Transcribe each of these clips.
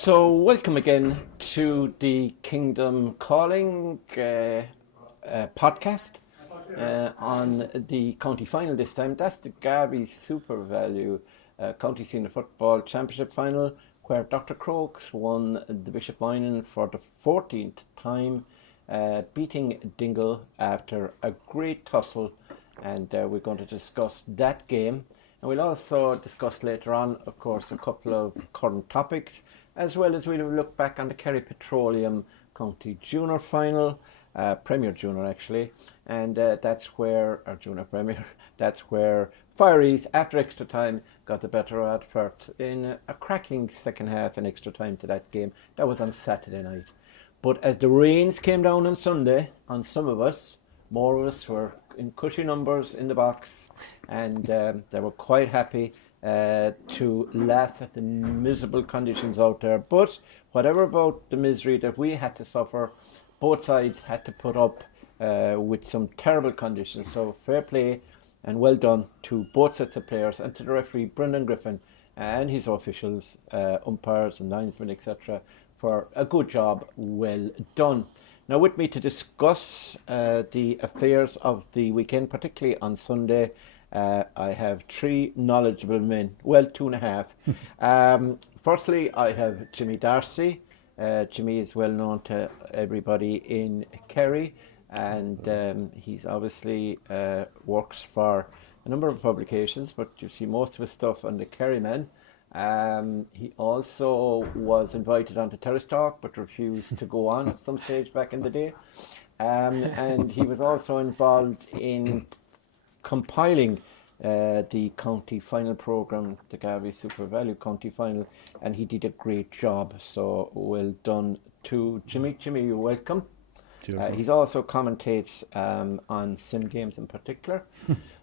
So welcome again to the Kingdom Calling podcast on the county final this time. That's the Garveys SuperValu County Senior Football Championship final, where Dr. Crokes won the Bishop Moynihan for the 14th time, beating Dingle after a great tussle, and we're going to discuss that game. And we'll also discuss later on, of course, a couple of current topics, as well as we'll look back on the Kerry Petroleum County Junior Final, Premier Junior actually, and that's where, or Junior Premier, that's where Fireys, after extra time, got the better effort in a cracking second half and extra time to that game. That was on Saturday night. But as the rains came down on Sunday, on some of us, more of us were in cushy numbers in the box, and they were quite happy to laugh at the miserable conditions out there. But whatever about the misery that we had to suffer, both sides had to put up with some terrible conditions. So fair play and well done to both sets of players and to the referee Brendan Griffin and his officials, umpires and linesmen, etc., for a good job well done. Now with me to discuss the affairs of the weekend, particularly on Sunday, I have three knowledgeable men, well, two and a half. Firstly, I have Jimmy Darcy. Jimmy is well known to everybody in Kerry, and he's obviously works for a number of publications, but you see most of his stuff on the Kerry Man. He also was invited onto Terrace Talk but refused to go on at some stage back in the day, and he was also involved in compiling the county final programme, the Garveys SuperValu county final, and he did a great job, so well done to Jimmy. Jimmy, you're welcome. He's also commentates on sim games in particular.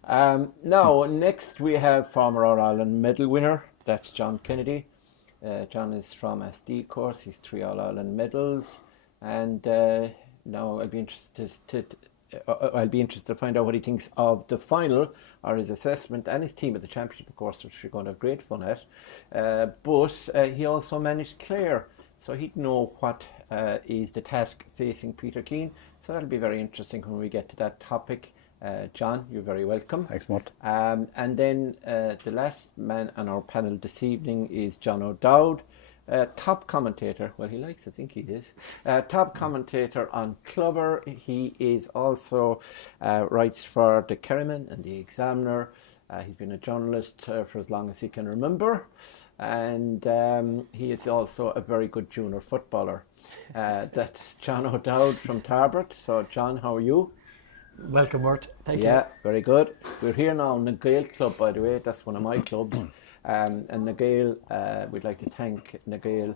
Now next we have former All-Ireland medal winner, that's John Kennedy. John is from SD, of course. He's 3 All-Ireland medals, and now I'll be interested to find out what he thinks of the final, or his assessment, and his team at the championship, of course, which we're going to have great fun at. But he also managed Clare, so he'd know what is the task facing Peter Keane. So that'll be very interesting when we get to that topic. John, you're very welcome. Thanks, Mort. And then the last man on our panel this evening is John O'Dowd, top commentator. Well, he likes to think he is. Top commentator on Clubber. He is also writes for the Kerryman and the Examiner. He's been a journalist for as long as he can remember. And he is also a very good junior footballer. That's John O'Dowd from Tarbert. So, John, how are you? Welcome, Mort. Thank you. Yeah, very good. We're here now in the Gael Club, by the way. That's one of my clubs. And the Gael, we'd like to thank the Gael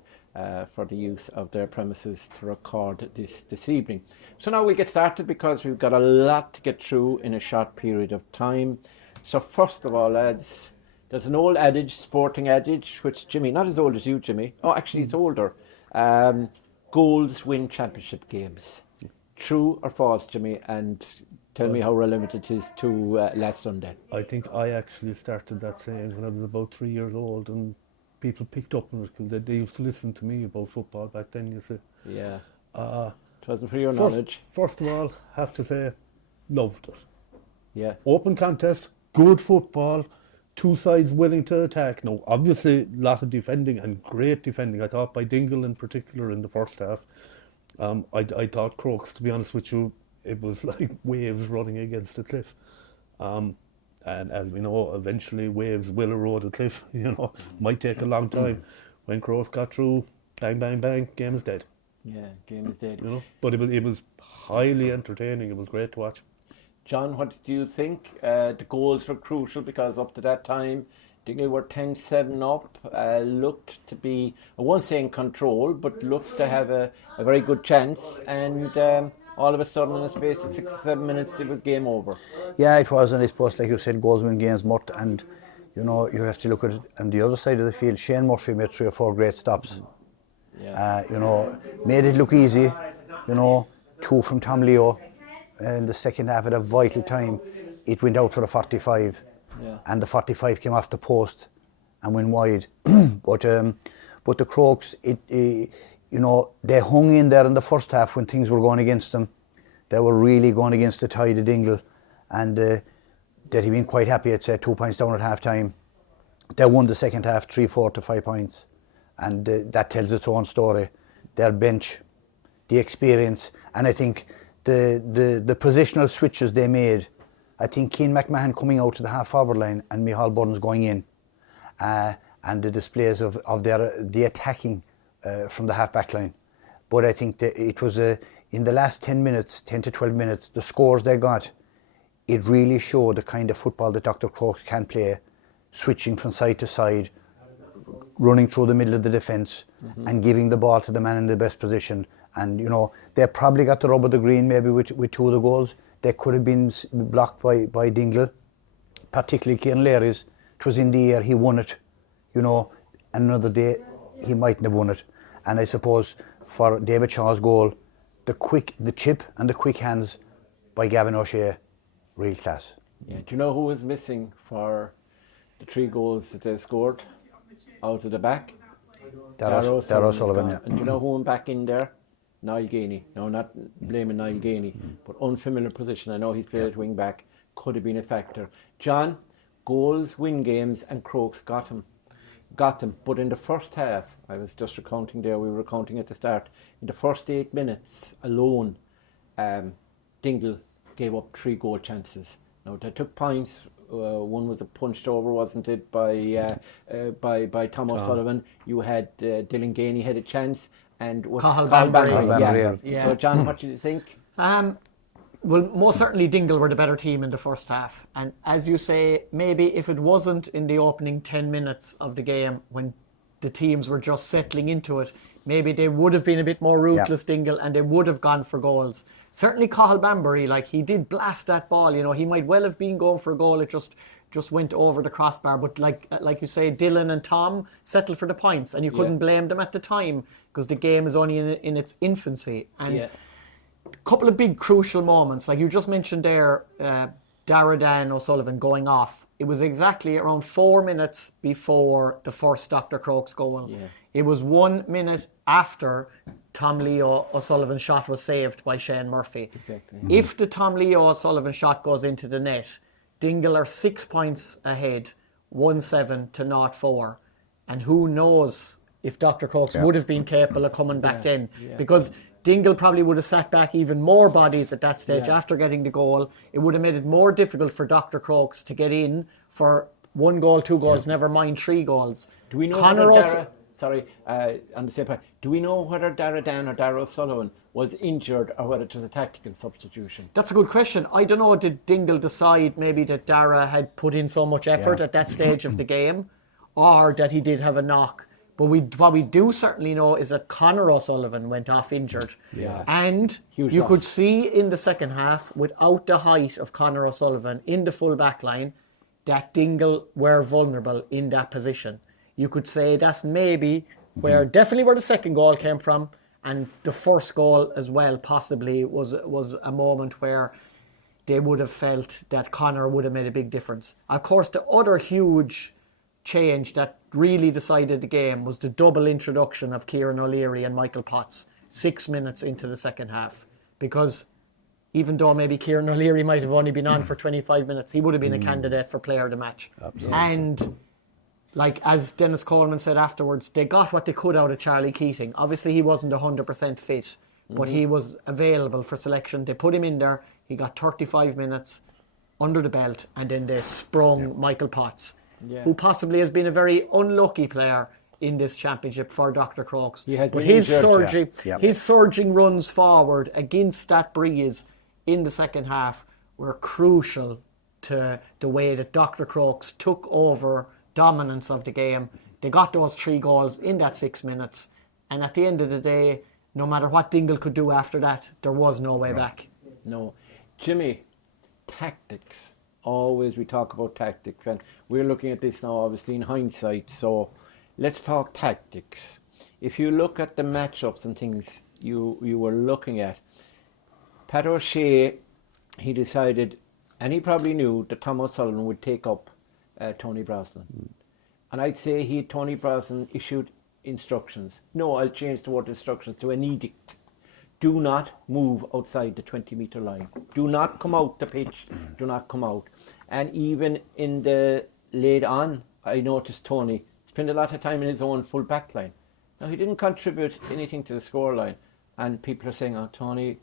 for the use of their premises to record this evening. So now we'll get started because we've got a lot to get through in a short period of time. So first of all, lads, there's an old adage, sporting adage, which Jimmy, not as old as you, Jimmy. Oh, actually, it's older. Goals win championship games. True or false, Jimmy? And tell me how relevant it is to last Sunday. I think I actually started that saying when I was about 3 years old, and people picked up on it. They used to listen to me about football back then, you see. Yeah. It wasn't for your knowledge. First of all, have to say, loved it. Yeah. Open contest, good football, two sides willing to attack. Now, obviously, a lot of defending and great defending. I thought by Dingle in particular in the first half. I thought Crokes, to be honest with you, it was like waves running against a cliff. And as we know, eventually waves will erode a cliff, might take a long time. When Crokes got through, bang, bang, bang, game is dead. Yeah, game is dead. But it was highly entertaining. It was great to watch. John, what do you think? The goals were crucial because up to that time, Dingle were 10-7 up, looked to be, I won't say in control, but looked to have a very good chance, and all of a sudden in the space of 6 or 7 minutes it was game over. Yeah, it was, and I suppose, like you said, goals win games, Mort, and you have to look at it on the other side of the field. Shane Murphy made 3 or 4 great stops. Yeah. Made it look easy, 2 from Tom Leo in the second half at a vital time. It went out for a 45. Yeah. And the 45 came off the post and went wide. But But the Crokes, you know, they hung in there in the first half when things were going against them. They were really going against the tide of Dingle, and they'd been quite happy, I'd say, 2 points down at half time. They won the second half 3-4 to 5 points, and that tells its own story. Their bench, the experience, and I think the positional switches they made. I think Keane McMahon coming out to the half forward line and Michal Burns going in, and the displays of the attacking from the half back line. But I think that it was in the last 10 to 12 minutes, the scores they got, it really showed the kind of football that Dr. Crokes can play, switching from side to side, running through the middle of the defence, and giving the ball to the man in the best position. And you know, they probably got the rub of the green maybe with 2 of the goals. They could have been blocked by Dingle, particularly Kieran Lary's. It was in the air, he won it. You know, another day he mightn't have won it. And I suppose for David Shaw's goal, the chip and the quick hands by Gavin O'Shea, real class. Yeah. Do you know who was missing for the 3 goals that they scored out of the back? Darcy Sullivan, yeah. And do you know who went back in there? Niall Ganey. No, not blaming Niall Ganey, but unfamiliar position. I know he's played at wing back. Could have been a factor. John, goals win games, and Crokes got them. But in the first half, I was just recounting there, we were recounting at the start, in the first 8 minutes alone, Dingle gave up 3 goal chances. Now, they took points. One was a punched over, wasn't it, by Tom O'Sullivan. You had Dylan Ganey had a chance, and was Cathal Banbury. Yeah. So, John, what do you think? Well, most certainly Dingle were the better team in the first half. And as you say, maybe if it wasn't in the opening 10 minutes of the game when the teams were just settling into it, maybe they would have been a bit more ruthless, Dingle, and they would have gone for goals. Certainly Cathal Banbury, like, he did blast that ball. You know, he might well have been going for a goal. It just went over the crossbar. But like you say, Dylan and Tom settled for the points, and you couldn't blame them at the time because the game is only in its infancy. And a couple of big crucial moments, like you just mentioned there, Darragh O'Sullivan going off. It was exactly around 4 minutes before the first Dr. Crokes goal. Yeah. It was 1 minute after Tom Leo O'Sullivan's shot was saved by Shane Murphy. Exactly. If the Tom Leo O'Sullivan shot goes into the net, Dingle are 6 points ahead, 1-7 to 0-4. And who knows if Dr. Crokes would have been capable of coming back then. Because Dingle probably would have sat back even more bodies at that stage after getting the goal. It would have made it more difficult for Dr. Crokes to get in for 1 goal, 2 goals, never mind 3 goals. Do we know on the same point, do we know whether Darragh or Darragh O'Sullivan was injured or whether it was a tactical substitution? That's a good question. I don't know, did Dingle decide maybe that Darragh had put in so much effort at that stage of the game, or that he did have a knock? But what we do certainly know is that Conor O'Sullivan went off injured. Yeah. And you could see in the second half, without the height of Conor O'Sullivan in the full back line, that Dingle were vulnerable in that position. You could say that's maybe definitely where the second goal came from, and the first goal as well possibly was a moment where they would have felt that Conor would have made a big difference. Of course, the other huge change that really decided the game was the double introduction of Kieran O'Leary and Michael Potts 6 minutes into the second half, because even though maybe Kieran O'Leary might have only been on for 25 minutes, he would have been a candidate for player of the match. Absolutely. And like as Dennis Coleman said afterwards, they got what they could out of Charlie Keating. Obviously he wasn't 100% fit, but he was available for selection. They put him in there, he got 35 minutes under the belt, and then they sprung Michael Potts, who possibly has been a very unlucky player in this championship for Dr. Crokes. But his surging runs forward against that breeze in the second half were crucial to the way that Dr. Crokes took over dominance of the game. They got those 3 goals in that 6 minutes, and at the end of the day, no matter what Dingle could do after that, there was no way back. No. Jimmy, tactics. Always we talk about tactics, and we're looking at this now obviously in hindsight, so let's talk tactics. If you look at the matchups and things you were looking at, Pat O'Shea, he decided, and he probably knew that Tom O'Sullivan would take up Tony Brosnan. And I'd say Tony Brosnan issued instructions. No, I'll change the word instructions to an edict. Do not move outside the 20-metre line. Do not come out the pitch. Do not come out. And even in the laid on, I noticed Tony spent a lot of time in his own full back line. Now, he didn't contribute anything to the scoreline. And people are saying, oh, Tony,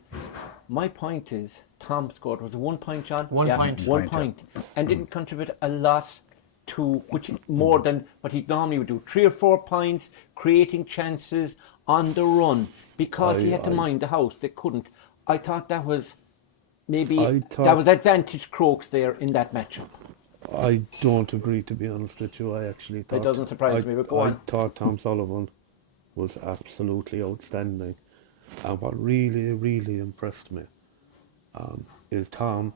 my point is, Tom scored, was it 1 point, John? One point. 1 point. And didn't contribute a lot to, which more than what he normally would do. 3 or 4 points, creating chances on the run. Because he had to mind the house, they couldn't. I thought that was that was advantage Crokes there in that matchup. I don't agree, to be honest with you. I actually thought... It doesn't surprise me, but go on. I thought Tom Sullivan was absolutely outstanding. And what really, really impressed me is Tom.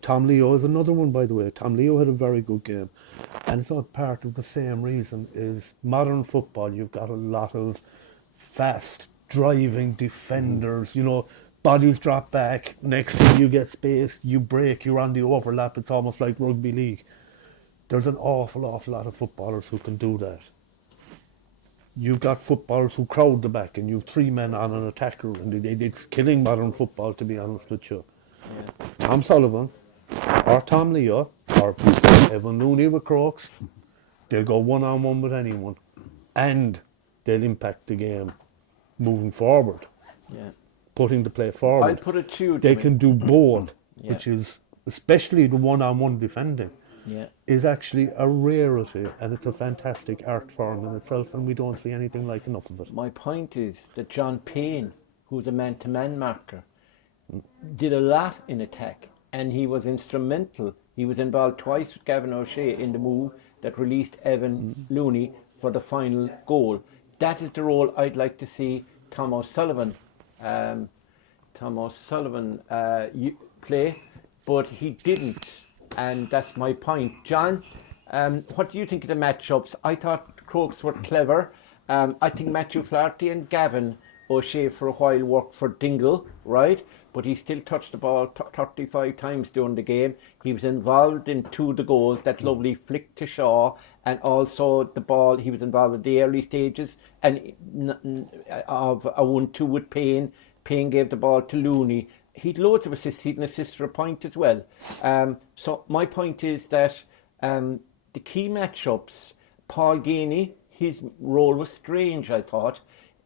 Tom Leo is another one, by the way. Tom Leo had a very good game. And it's all part of the same reason is modern football, you've got a lot of fast driving defenders, you know, bodies drop back, next thing you get space, you break, you're on the overlap, it's almost like rugby league. There's an awful lot of footballers who can do that. You've got footballers who crowd the back and you've 3 men on an attacker, and it's killing modern football, to be honest with you. Yeah. Tom Sullivan, or Tom Leo, or Evan Looney with Crokes, they'll go one-on-one with anyone, and they'll impact the game moving forward, putting the play forward. I'll put it to you, they can do both, which is, especially the one-on-one defending, is actually a rarity, and it's a fantastic art form in itself, and we don't see anything like enough of it. My point is that John Payne, who's a man-to-man marker, did a lot in attack, and he was instrumental. He was involved twice with Gavin O'Shea in the move that released Evan Looney for the final goal. That is the role I'd like to see Tom O'Sullivan play, but he didn't, and that's my point. John, what do you think of the matchups? I thought Crokes were clever. I think Matthew Flaherty and Gavin O'Shea for a while worked for Dingle, right? But he still touched the ball 35 times during the game. He was involved in 2 of the goals, that lovely flick to Shaw, and also the ball, he was involved in the early stages and of a 1-2 with Payne. Payne gave the ball to Looney. He'd loads of assists, he'd an assist for a point as well. So my point is that the key matchups, Paul Ganey, his role was strange, I thought.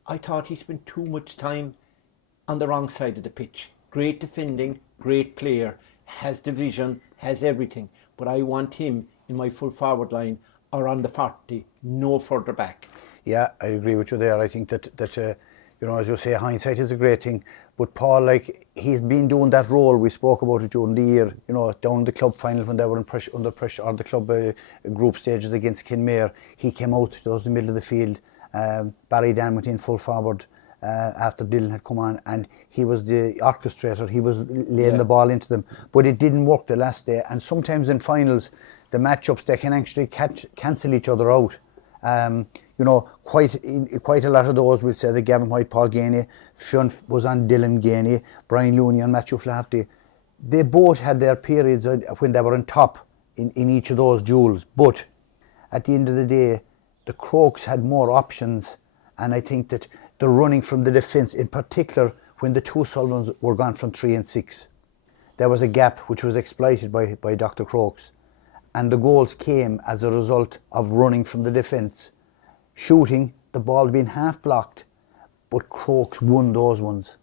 I thought he spent too much time on the wrong side of the pitch. Great defending, great player, has the vision, has everything. But I want him in my full forward line or on the 40, no further back. Yeah, I agree with you there. I think that you know, as you say, hindsight is a great thing. But Paul, like, he's been doing that role. We spoke about it during the year, you know, down the club final when they were under pressure, or the club group stages against Kinmare. He came out, that was the middle of the field. Barry Dan went in full forward after Dylan had come on, and he was the orchestrator. He was laying the ball into them, but it didn't work the last day. And sometimes in finals, the matchups, they can actually cancel each other out. You know, quite a lot of those, we'll say, the Gavin White, Paul Ganey, Fionn was on Dylan Ganey, Brian Looney and Matthew Flaherty. They both had their periods when they were on top in each of those duels, but at the end of the day, the Crokes had more options, and I think that the running from the defence, in particular when the 2 Sullivans were gone from 3 and 6, there was a gap which was exploited by Dr. Crokes, and the goals came as a result of running from the defence, shooting, the ball being half blocked, but Crokes won those ones.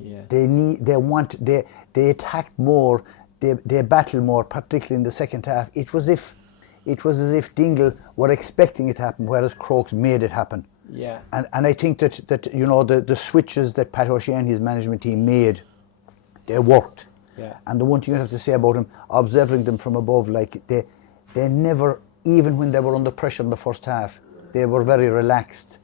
Yeah. They attacked more, they battled more, particularly in the second half. It was as if Dingle were expecting it to happen, whereas Crokes made it happen. Yeah. And I think that you know, the switches that Pat O'Shea and his management team made, they worked. Yeah. And the one thing you have to say about them, observing them from above, like they never, even when they were under pressure in the first half, they were very relaxed.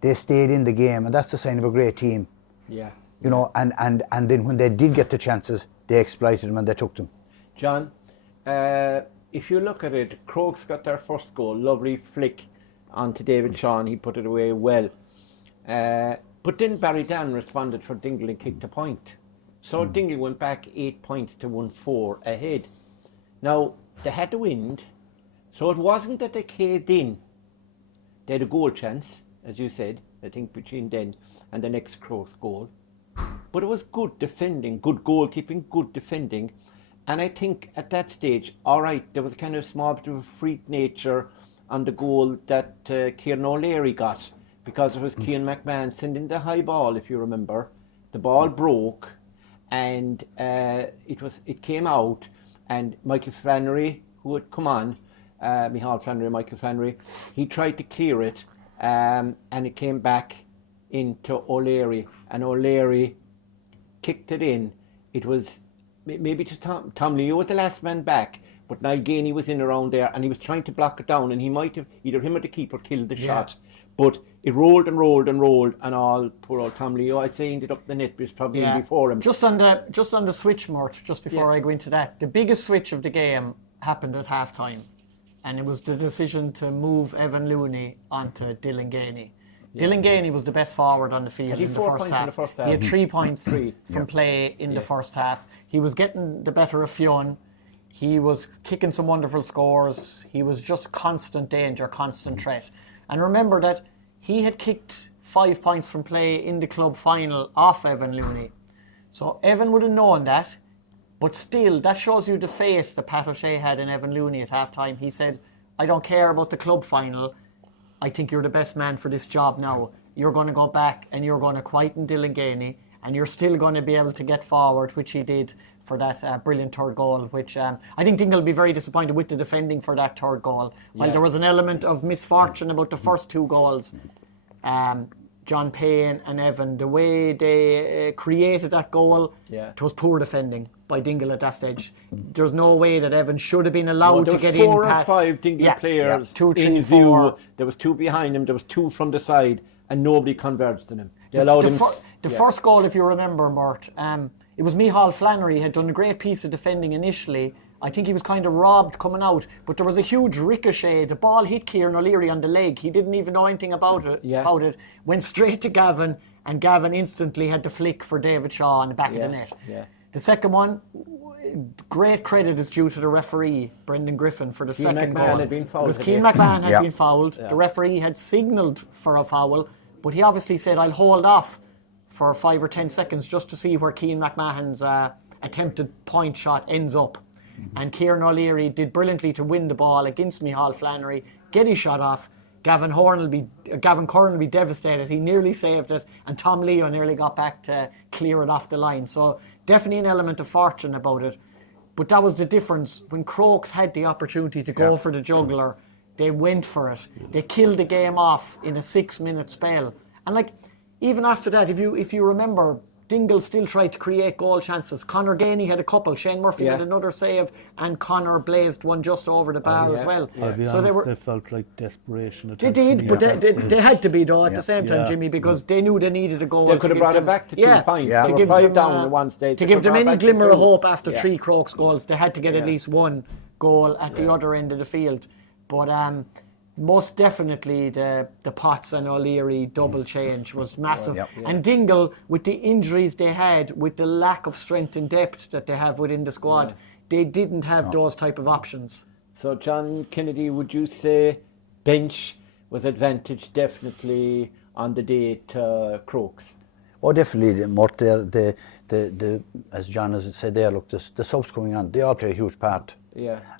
They stayed in the game, and that's the sign of a great team. Yeah. You know, and then when they did get the chances, they exploited them and they took them. John, if you look at it, Crokes got their first goal, lovely flick onto David Sean, he put it away well. But then Barry Dan responded for Dingle and kicked a point. So Dingle went back 8 points to 1-4 ahead. Now, they had the wind, so it wasn't that they caved in. They had a goal chance, as you said, I think between then and the next Crokes goal. But it was good defending, good goalkeeping, good defending. And I think at that stage, all right, there was a kind of small bit of a freak nature on the goal that Kieran O'Leary got, because it was Cian McMahon sending the high ball, if you remember. The ball broke, and it came out, and Michael Flannery, who had come on, Michael Flannery, he tried to clear it, and it came back into O'Leary, and O'Leary kicked it in. It was maybe just Tom Leo was the last man back, but Niall Ganey was in around there, and he was trying to block it down, and he might have, either him or the keeper, killed the shot. But it rolled and rolled and rolled, and all poor old Tom Leo, I'd say, ended up the net, but it's probably in before him. Just on the switch, Mort, just before I go into that, the biggest switch of the game happened at half time, and it was the decision to move Evan Looney onto Dylan Ganey. Dylan Ganey was the best forward on the field in the first half. He had 3 points from play in the first half. He was getting the better of Fionn. He was kicking some wonderful scores. He was just constant danger, constant threat. And remember that he had kicked 5 points from play in the club final off Evan Looney. So Evan would have known that, but still, that shows you the faith that Pat O'Shea had in Evan Looney at half-time. He said, I don't care about the club final. I think you're the best man for this job now. You're going to go back and you're going to quieten Dylan Ganey, and you're still going to be able to get forward, which he did for that brilliant third goal, which I think Dingle will be very disappointed with the defending for that third goal. While there was an element of misfortune about the first 2 goals, John Payne and Evan, the way they created that goal, it was poor defending by Dingle at that stage. There's no way that Evan should have been allowed to get in past. 4 or 5 Dingle players 2, 3, in 4. view. There was 2 behind him, there was 2 from the side, and nobody converged on him. They allowed him. The first goal, if you remember, Mort, it was Micheál Flannery had done a great piece of defending initially. I think he was kind of robbed coming out, but there was a huge ricochet. The ball hit Kieran O'Leary on the leg. He didn't even know anything about it. Went straight to Gavin, and Gavin instantly had the flick for David Shaw on the back of the net. The second one, great credit is due to the referee, Brendan Griffin, for the second goal. Because Cian McMahon had been fouled. The referee had signalled for a foul, but he obviously said, I'll hold off for 5 or 10 seconds just to see where Cian McMahon's attempted point shot ends up. And Kieran O'Leary did brilliantly to win the ball against Micheál Flannery, get his shot off. Gavin Curran will be devastated. He nearly saved it, and Tom Leo nearly got back to clear it off the line. So definitely an element of fortune about it. But that was the difference. When Crokes had the opportunity to go for the juggler, they went for it. They killed the game off in a 6-minute spell. And even after that, if you remember, Dingle still tried to create goal chances. Conor Ganey had a couple. Shane Murphy had another save, and Conor blazed one just over the bar as well. I'll be honest, they felt like desperation. They did, but they had to be, though, at the same time, Jimmy, because they knew they needed a goal. They could have brought it back to 2 points. They were 5 down at one stage. To give them any glimmer of hope after 3 Crokes goals, they had to get at least 1 goal at the other end of the field. But most definitely the Potts and O'Leary double change was massive. And Dingle, with the injuries they had, with the lack of strength and depth that they have within the squad, they didn't have those type of options. So, John Kennedy, would you say bench was advantage definitely on the day to Crokes? Oh, definitely. Mort, the as John has said there, look, the subs coming on, they all play a huge part.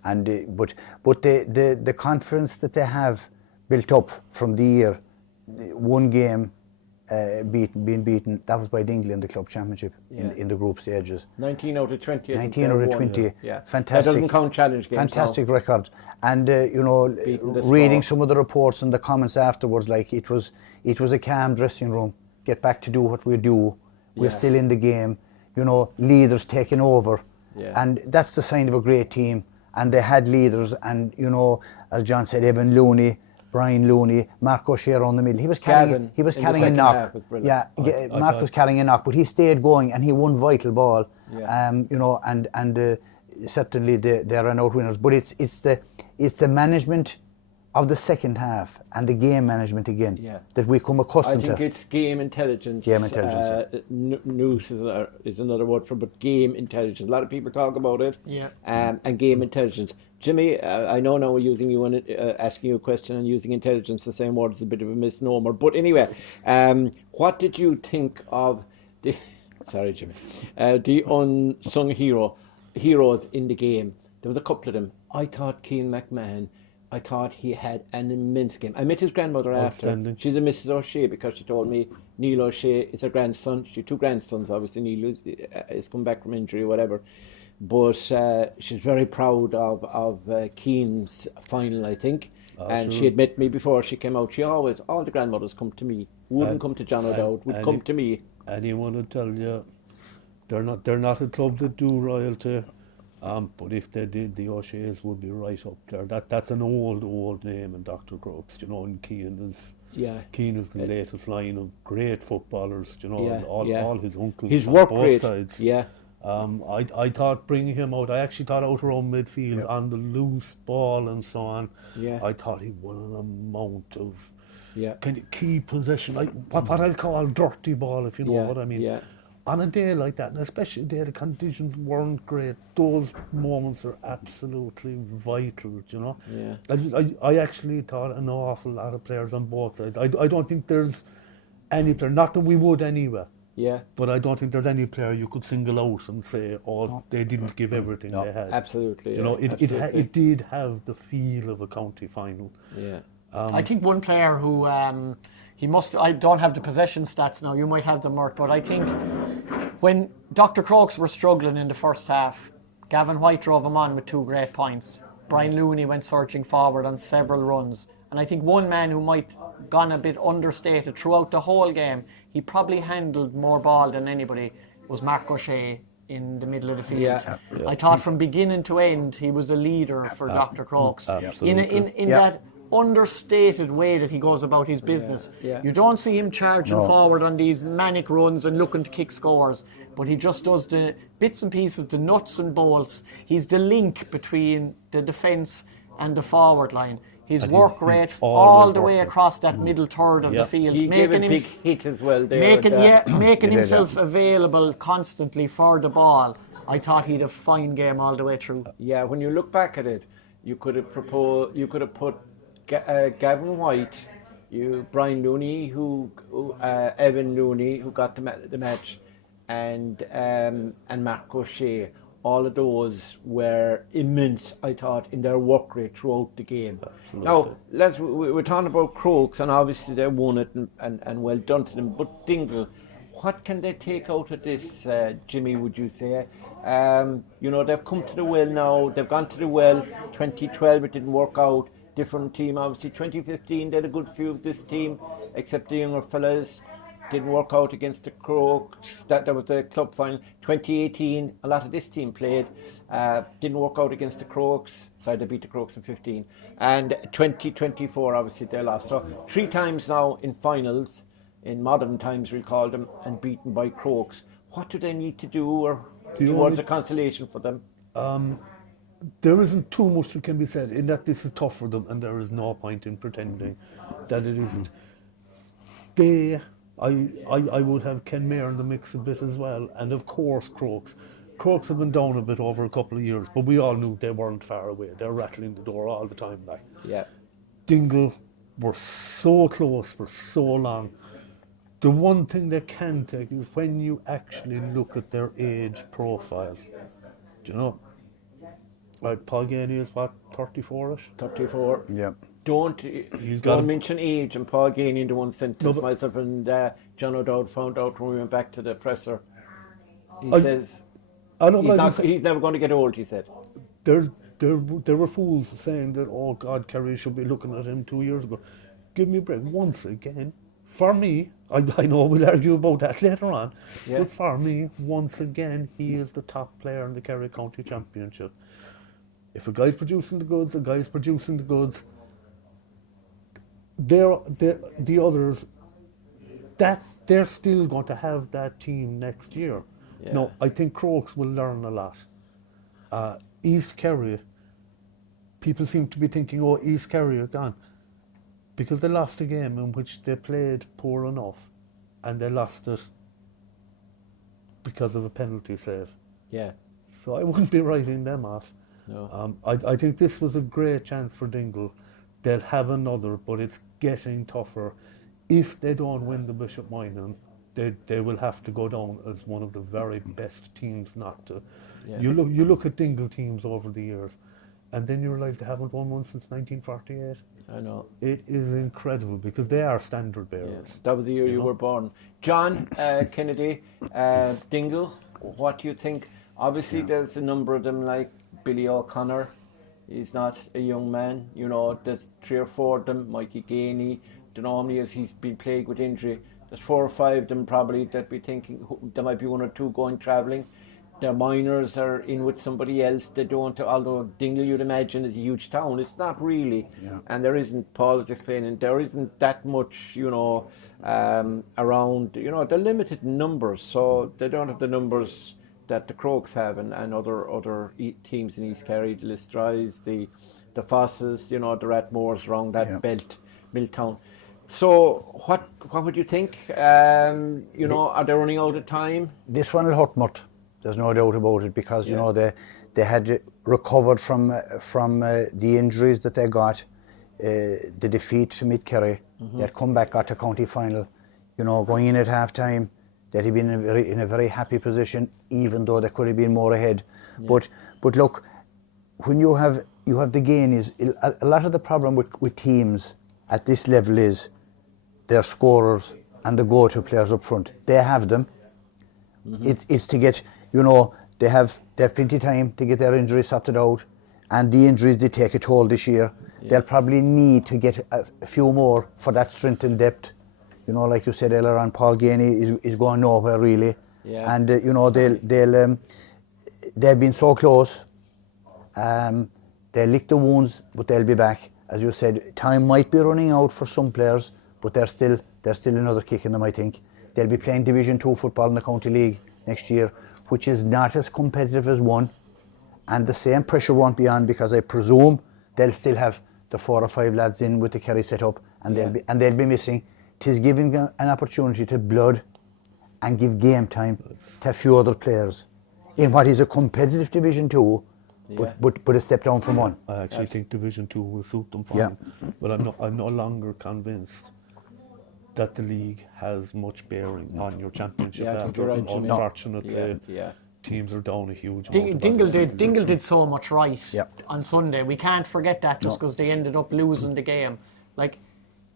And but the confidence that they have built up from the year, 1 game being beaten, that was by Dingle in the club championship in the group stages. 19 out of 20. 19 out of 20. Fantastic. That doesn't count challenge games. Fantastic record. And reading some of the reports and the comments afterwards, like it was a calm dressing room. Get back to do what we do. We're still in the game. Leaders taking over. And that's the sign of a great team. And they had leaders, and as John said, Evan Looney, Brian Looney, Mark O'Shea on the middle. He was carrying a knock. Mark was carrying a knock, but he stayed going and he won vital ball. And certainly they ran out winners. But it's the management of the second half and the game management again that we come accustomed to. I think it's game intelligence. Noose is another word for it, but game intelligence. A lot of people talk about it. And game intelligence. Jimmy, I know now we're using you and asking you a question and using intelligence, the same word is a bit of a misnomer. But anyway, what did you think of the sorry, Jimmy, the unsung heroes in the game? There was a couple of them. I thought Cian McMahon. I thought he had an immense game. I met his grandmother after. She's a Mrs. O'Shea because she told me Neil O'Shea is her grandson. She had 2 grandsons, obviously. Neil is come back from injury or whatever. But she's very proud of Cian's final, I think. And she had met me before she came out. She always, all the grandmothers come to me. Wouldn't come to John O'Dowd, would come to me. Anyone would tell you they're not a club that do royalty. But if they did, the O'Sheas would be right up there. That's an old name in Dr. Crokes, you know, and Cian is the latest line of great footballers, you know, and all his uncles his on work both rate, sides. yeah. I thought bringing him out, I actually thought out around midfield on the loose ball and so on. Yeah. I thought he won an amount of kind of key possession, like what I'll call dirty ball, if you know what I mean. Yeah. On a day like that, and especially a day the conditions weren't great, those moments are absolutely vital, you know. Yeah. I actually thought an awful lot of players on both sides. I don't think there's any player, not that we would anyway. Yeah. But I don't think there's any player you could single out and say, they didn't give everything they had. Absolutely. You know, it did have the feel of a county final. Yeah. I think one player who I don't have the possession stats now, you might have them, Mort, but I think when Dr. Crokes were struggling in the first half, Gavin White drove him on with 2 great points. Brian Looney went surging forward on several runs. And I think one man who might gone a bit understated throughout the whole game, he probably handled more ball than anybody, was Mark O'Shea in the middle of the field. Yeah. I thought from beginning to end he was a leader for Dr. Crokes. Absolutely. In that understated way that he goes about his business. Yeah. You don't see him charging forward on these manic runs and looking to kick scores, but he just does the bits and pieces, the nuts and bolts. He's the link between the defence and the forward line. His work rate all the way across that middle third of the field. He gave a big hit as well there. Making himself available constantly for the ball. I thought he had a fine game all the way through. Yeah, when you look back at it, you could have put Gavin White, Brian Looney, Evan Looney, who got the match, and Mark O'Shea. All of those were immense, I thought, in their work rate throughout the game. Absolutely. Now, we're talking about Crokes, and obviously they won it, and well done to them. But Dingle, what can they take out of this, Jimmy, would you say? They've come to the well now, they've gone to the well. 2012, it didn't work out. Different team, obviously. 2015, they had a good few of this team, except the younger fellas. Didn't work out against the Crokes. That was the club final. 2018, a lot of this team played. Didn't work out against the Crokes. Sorry, they beat the Crokes in 15. And 2024, obviously, they lost. So 3 times now in finals, in modern times we call them, and beaten by Crokes. What do they need to do, or towards a consolation for them? There isn't too much that can be said in that this is tough for them, and there is no point in pretending that it isn't. I would have Ken Mayer in the mix a bit as well, and of course Crokes. Crokes have been down a bit over a couple of years, but we all knew they weren't far away. They're rattling the door all the time. Yeah. Dingle were so close for so long. The one thing they can take is when you actually look at their age profile. Do you know? Like Paul Ganey is what, 34ish? 34. Yeah. Don't mention age and Paul Ganey in the one sentence. Myself and John O'Dowd found out when we went back to the presser. He says he's never going to get old, he said. There were fools saying that, oh God, Kerry should be looking at him 2 years ago. Give me a break. Once again, for me, I know we'll argue about that later on, but for me, once again, he is the top player in the Kerry County Championship. If a guy's producing the goods, a guy's producing the goods. The others, that they're still going to have that team next year. Yeah. No, I think Crokes will learn a lot. East Kerry, people seem to be thinking, oh, East Kerry are gone. Because they lost a game in which they played poor enough, and they lost it because of a penalty save. Yeah. So I wouldn't be writing them off. No. I think this was a great chance for Dingle. They'll have another, but it's getting tougher. If they don't win the Bishop Moynihan, they will have to go down as one of the very best teams not to. Yeah. You look at Dingle teams over the years, and then you realise they haven't won one since 1948. I know. It is incredible because they are standard Yeah. bearers. That was the year you were born. John Kennedy, Dingle, what do you think? Obviously, there's a number of them like Billy O'Connor. He's not a young man. You know, there's 3 or 4 of them. Mikey Gainey, don't know how many years he's been plagued with injury. There's 4 or 5 of them probably that be thinking there might be 1 or 2 going travelling. Their minors are in with somebody else. They don't, although Dingle you'd imagine is a huge town. It's not really. Yeah. And there isn't, Paul was explaining, there isn't that much, you know, around, you know, they're limited numbers. So they don't have the numbers that the Crokes have and other teams in East Kerry, the Listries, the Fosses, you know, the Ratmores around that belt, Milltown. So what would you think? You know, are they running out of time? This one will hurt Mort. There's no doubt about it because you know they had recovered from the injuries that they got, the defeat to Mid Kerry. They had come back, got to county final. You know, going in at half time, they'd have been in a very happy position, even though they could have been more ahead. Yeah. But look, when you have the gain is a lot of the problem with teams at this level is their scorers and the go-to players up front. They have them. It's to get, you know, they have plenty of time to get their injuries sorted out, and the injuries they take a toll this year. They'll probably need to get a few more for that strength and depth. You know, like you said earlier on, Paul Gainey is going nowhere really, and you know they've been so close. They lick the wounds, but they'll be back. As you said, time might be running out for some players, but there's still another kick in them. I think they'll be playing Division 2 football in the County League next year, which is not as competitive as 1, and the same pressure won't be on because I presume they'll still have the 4 or 5 lads in with the Kerry setup, and they'll be missing. 'Tis giving an opportunity to blood and give game time to a few other players in what is a competitive Division 2, but a step down from 1. I actually think Division 2 will suit them fine, but I'm no longer convinced that the league has much bearing on your championship. Yeah, I think you're right, Jimmy. Unfortunately, teams are down a huge amount. Dingle did so much right Yep. on Sunday. We can't forget that just because they ended up losing the game. Like,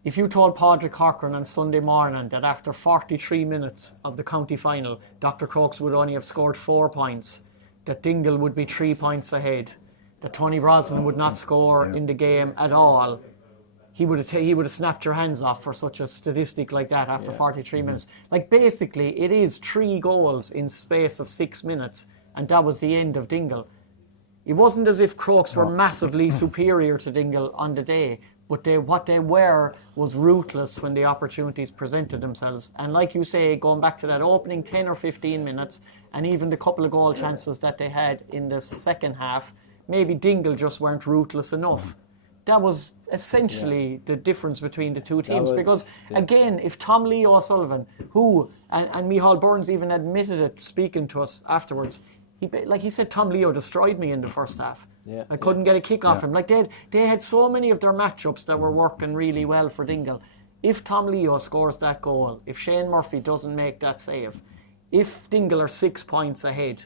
if you told Padraig Corcoran on Sunday morning that after 43 minutes of the county final, Dr. Crokes would only have scored 4 points, that Dingle would be 3 points ahead, that Tony Brosnan would not score in the game at all, he would have snapped your hands off for such a statistic like that after 43 minutes. Like, basically, it is 3 goals in space of 6 minutes, and that was the end of Dingle. It wasn't as if Crokes were massively superior to Dingle on the day, but what they were was ruthless when the opportunities presented themselves. And like you say, going back to that opening 10 or 15 minutes, and even the couple of goal chances that they had in the second half, maybe Dingle just weren't ruthless enough. That was essentially the difference between the two teams. Because, again, if Tom Leo O'Sullivan, who, and Micheál Burns even admitted it speaking to us afterwards, he said, Tom Leo destroyed me in the first half. I couldn't get a kick off him. Like, they had so many of their matchups that were working really well for Dingle. If Tom Leo scores that goal, if Shane Murphy doesn't make that save, if Dingle are 6 points ahead,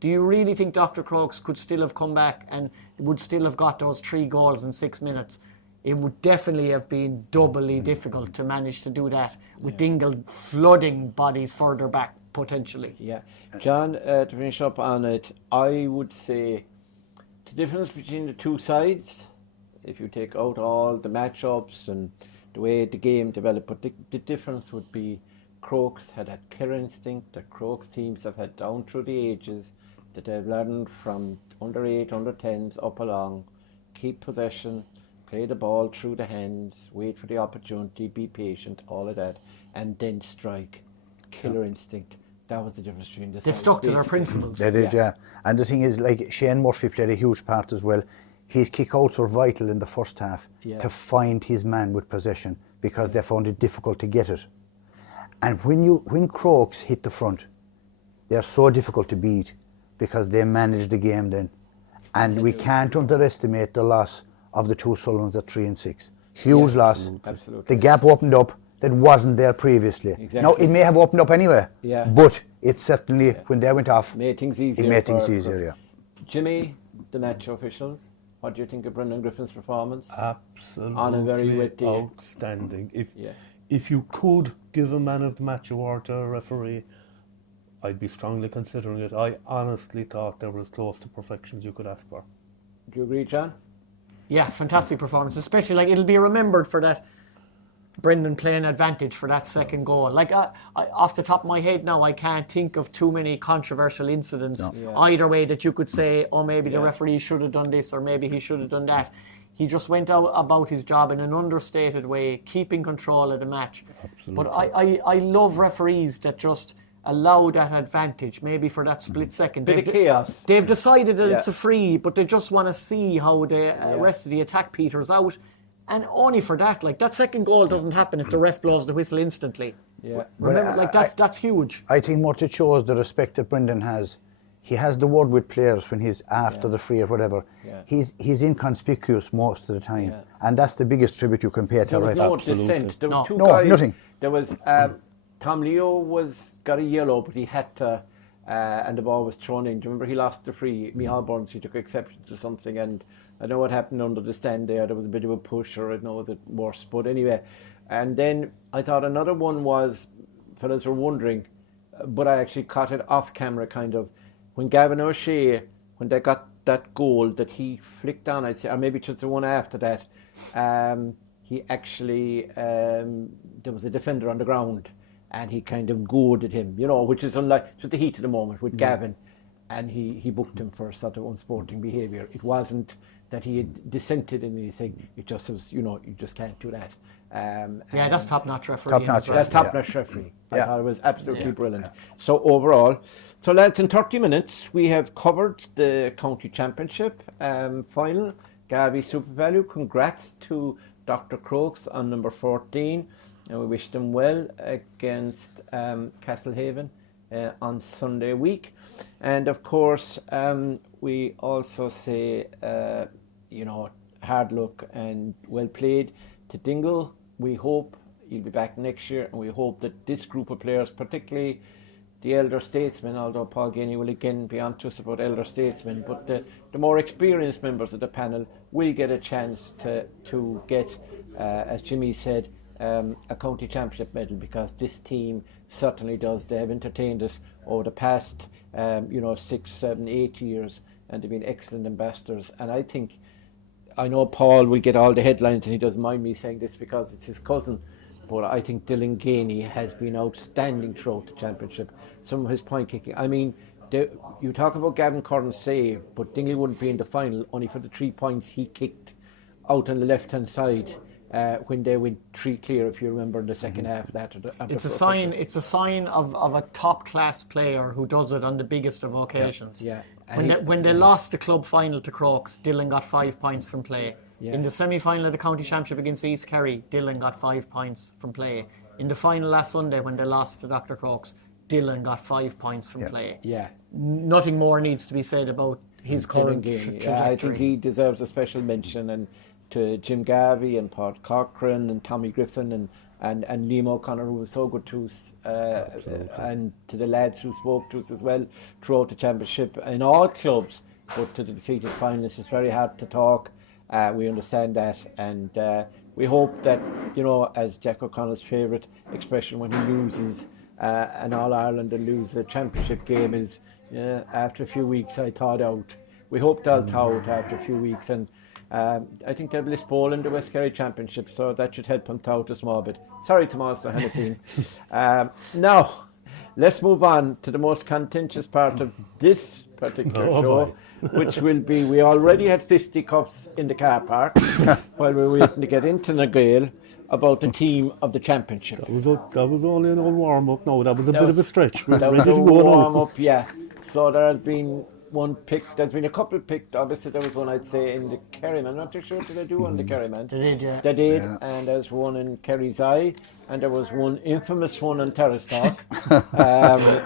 do you really think Dr. Crokes could still have come back and would still have got those 3 goals in 6 minutes? It would definitely have been doubly difficult to manage to do that with Dingle flooding bodies further back, potentially. Yeah. John, to finish up on it, I would say the difference between the two sides, if you take out all the matchups and the way the game developed, but the difference would be Crokes had that killer instinct that Crokes teams have had down through the ages, that they've learned from under 8, under 10s up along, keep possession, play the ball through the hands, wait for the opportunity, be patient, all of that, and then strike. Killer instinct. That was the difference between this. They stuck to their principles. They did, And the thing is, like, Shane Murphy played a huge part as well. His kick-outs were vital in the first half to find his man with possession because they found it difficult to get it. And when Crokes hit the front, they're so difficult to beat because they manage the game then. And we can't underestimate the loss of the two Sullivans at 3 and 6. Huge loss. Absolutely. The gap opened up that wasn't there previously. Exactly. Now, it may have opened up anyway, but it certainly, when they went off, made things easier. it made things easier, yeah. Jimmy, the match officials, what do you think of Brendan Griffin's performance? Absolutely On a very wet day. outstanding. If you could give a man of the match award to a referee, I'd be strongly considering it. I honestly thought they were as close to perfection as you could ask for. Do you agree, John? Yeah, fantastic performance. Especially, like, it'll be remembered for that Brendan playing advantage for that second goal. Like, I, off the top of my head now, I can't think of too many controversial incidents either way that you could say, oh, maybe the referee should have done this or maybe he should have done that. He just went out about his job in an understated way, keeping control of the match. Absolutely. But I love referees that just allow that advantage, maybe for that split second. Bit of chaos. They've decided that it's a free, but they just want to see how the rest of the attack peters out. And only for that, like, that second goal doesn't happen if the ref blows the whistle instantly. Yeah. Remember, like, that's huge. I think what it shows the respect that Brendan has. He has the word with players when he's after the free or whatever. Yeah. He's inconspicuous most of the time, and that's the biggest tribute you can pay to There a was ref. no Absolutely. dissent. There was two No, guys. nothing. There was Tom Leo got a yellow, but he had to, and the ball was thrown in. Do you remember he lost the free? Michal Burns, he took exception to something, and I know what happened under the stand there. There was a bit of a push, or I know it was worse, but anyway. And then I thought another one was, fellas were wondering, but I actually caught it off camera, kind of, when Gavin O'Shea, when they got that goal that he flicked on, I'd say, or maybe just the one after that, he actually, there was a defender on the ground, and he kind of goaded him, you know, which is unlike, just the heat of the moment with Gavin, and he booked him for sort of unsporting behaviour. It wasn't that he had dissented in anything, it just was, you know, you just can't do that. Yeah, that's top-notch refereeing. Top-notch, That's top-notch referee. I Yeah. thought it was absolutely brilliant. So overall, so lads, in 30 minutes, we have covered the county championship final, Garveys SuperValu. Congrats to Dr. Crokes on number 14, and we wish them well against Castlehaven on Sunday week. And of course, we also say, you know, hard luck and well played to Dingle. We hope he'll be back next year, and we hope that this group of players, particularly the elder statesmen, although Paul Ganey will again be on to us about elder statesmen, but the more experienced members of the panel will get a chance to get, as Jimmy said, a county championship medal, because this team certainly does. They have entertained us over the past 6, 7, 8 years, and they've been excellent ambassadors. And I know Paul will get all the headlines, and he doesn't mind me saying this because it's his cousin, but I think Dylan Ganey has been outstanding throughout the championship. Some of his point kicking, I mean, you talk about Gavin Curran's save, but Dingle wouldn't be in the final only for the 3 points he kicked out on the left-hand side when they went 3 clear, if you remember, in the second half of that. It's a sign. It's a sign of a top-class player who does it on the biggest of occasions. Yeah. When they lost the club final to Crokes, Dylan got 5 points from play. Yeah. In the semi-final of the county championship against East Kerry, Dylan got 5 points from play. In the final last Sunday, when they lost to Dr. Crokes, Dylan got 5 points from play. Yeah. Nothing more needs to be said about his current trajectory. Yeah, I think he deserves a special mention, and to Jim Garvey and Pat Corcoran and Tommy Griffin and Liam O'Connor, who was so good to us, and to the lads who spoke to us as well throughout the championship in all clubs, but to the defeated finalists. It's very hard to talk. We understand that, and we hope that, you know, as Jack O'Connell's favourite expression when he loses an All-Ireland and lose a championship game is, after a few weeks I thawed out. We hope they'll thaw out after a few weeks, and I think they'll Lisbon in the West Kerry Championship, so that should help them out a small bit. Sorry, Tomas O'Hanlon. Now, let's move on to the most contentious part of this particular show, which will be, we already had fisticuffs in the car park while we were waiting to get into Nagale about the team of the championship. That was only an old warm-up. No, that was a bit of a stretch. We're That ready was a to go now. warm-up, yeah. So there has been one picked. There's been a couple picked. Obviously, there was one I'd say in the Kerry. I'm not too sure did they do on the Kerry man. They did, yeah. They did, and there's one in Kerry's Eye, and there was one infamous one on Terrastock,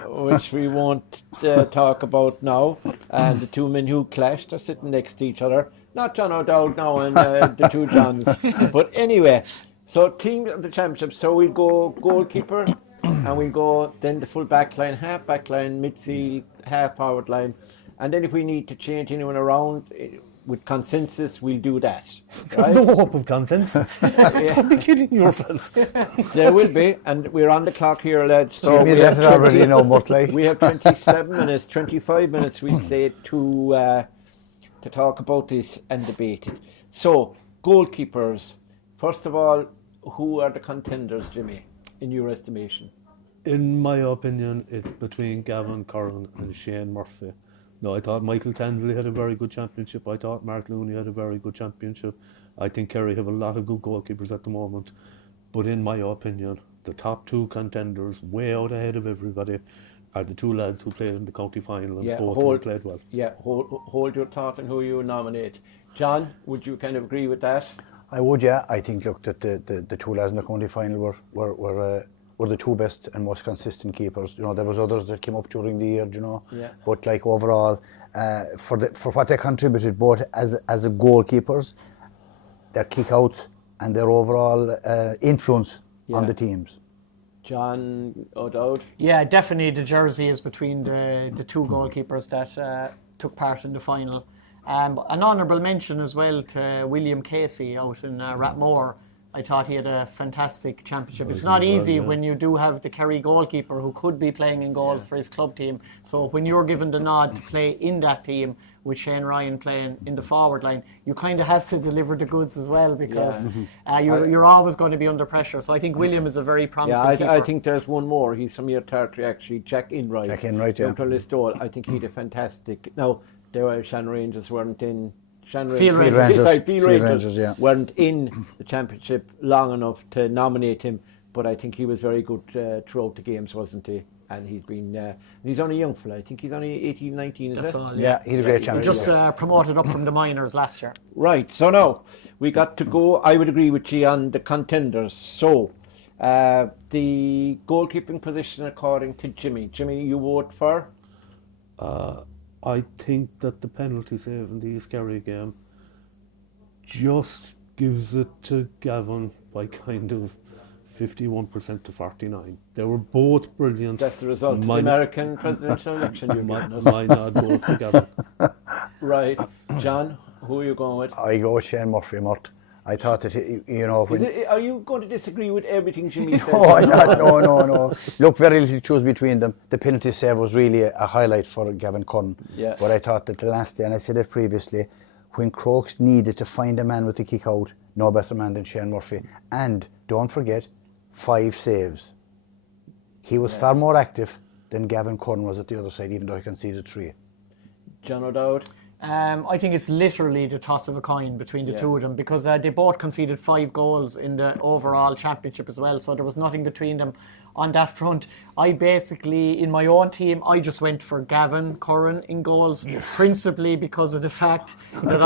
which we won't talk about now. And the two men who clashed are sitting next to each other. Not John O'Dowd now and the two Johns. But anyway, so team of the championship. So we'll go goalkeeper, and we'll go then the full back line, half back line, midfield, half forward line. And then if we need to change anyone around with consensus, we'll do that. There's no hope of consensus. Don't be kidding yourself. There will be, and we're on the clock here, lads. So we have already know, Murtley. We have 27 minutes, 25 minutes, we'll say, to talk about this and debate it. So, goalkeepers. First of all, who are the contenders, Jimmy, in your estimation? In my opinion, it's between Gavin Curran and Shane Murphy. No, I thought Michael Tansley had a very good championship. I thought Mark Looney had a very good championship. I think Kerry have a lot of good goalkeepers at the moment. But in my opinion, the top two contenders, way out ahead of everybody, are the two lads who played in the county final, and both of them played well. Yeah, hold your thought on who you nominate. John, would you kind of agree with that? I would, yeah. I think, look, that the two lads in the county final were the two best and most consistent keepers. You know, there was others that came up during the year, you know. Yeah. But like overall, for what they contributed, both as a goalkeepers, their kick-outs and their overall influence on the teams. John O'Dowd? Yeah, definitely the jersey is between the two goalkeepers that took part in the final. An honourable mention as well to William Casey out in Rathmore. I thought he had a fantastic championship. It's not easy when you do have the Kerry goalkeeper who could be playing in goals for his club team. So when you're given the nod to play in that team with Shane Ryan playing in the forward line, you kind of have to deliver the goods as well, because you're always going to be under pressure. So I think William is a very promising keeper. I think there's one more. He's from your territory actually, Jack Enright. Jack Enright, yeah. Listowel. I think he had a fantastic. Now, the Shan Rangers weren't in. Field Rangers, yeah. weren't in the championship long enough to nominate him, but I think he was very good throughout the games, wasn't he? And he's been, he's only a young fella. I think he's only 18, 19, is That's it? all, Yeah, he's a great champion. Just promoted up from the minors last year. Right, so now we got to go. I would agree with you on the contenders. So the goalkeeping position according to Jimmy. Jimmy, you vote for? I think that the penalty save in the East Kerry game just gives it to Gavin by kind of 51% to 49. They were both brilliant. That's the result of the American presidential election you're getting us. My nod goes to Gavin. Right. John, who are you going with? I go with Shane Murphy, Mort. I thought that, you know... Are you going to disagree with everything Jimmy said? No, I'm not. No. Look, very little choose between them. The penalty save was really a highlight for Gavin Curran. Yeah. But I thought that the last day, and I said it previously, when Crokes needed to find a man with the kick out, no better man than Shane Murphy. And don't forget, 5 saves. He was far more active than Gavin Curran was at the other side, even though he conceded 3. John O'Dowd? I think it's literally the toss of a coin between the two of them, because they both conceded 5 goals in the overall championship as well, so there was nothing between them on that front. I basically, in my own team, I just went for Gavin Curran in goals, principally because of the fact that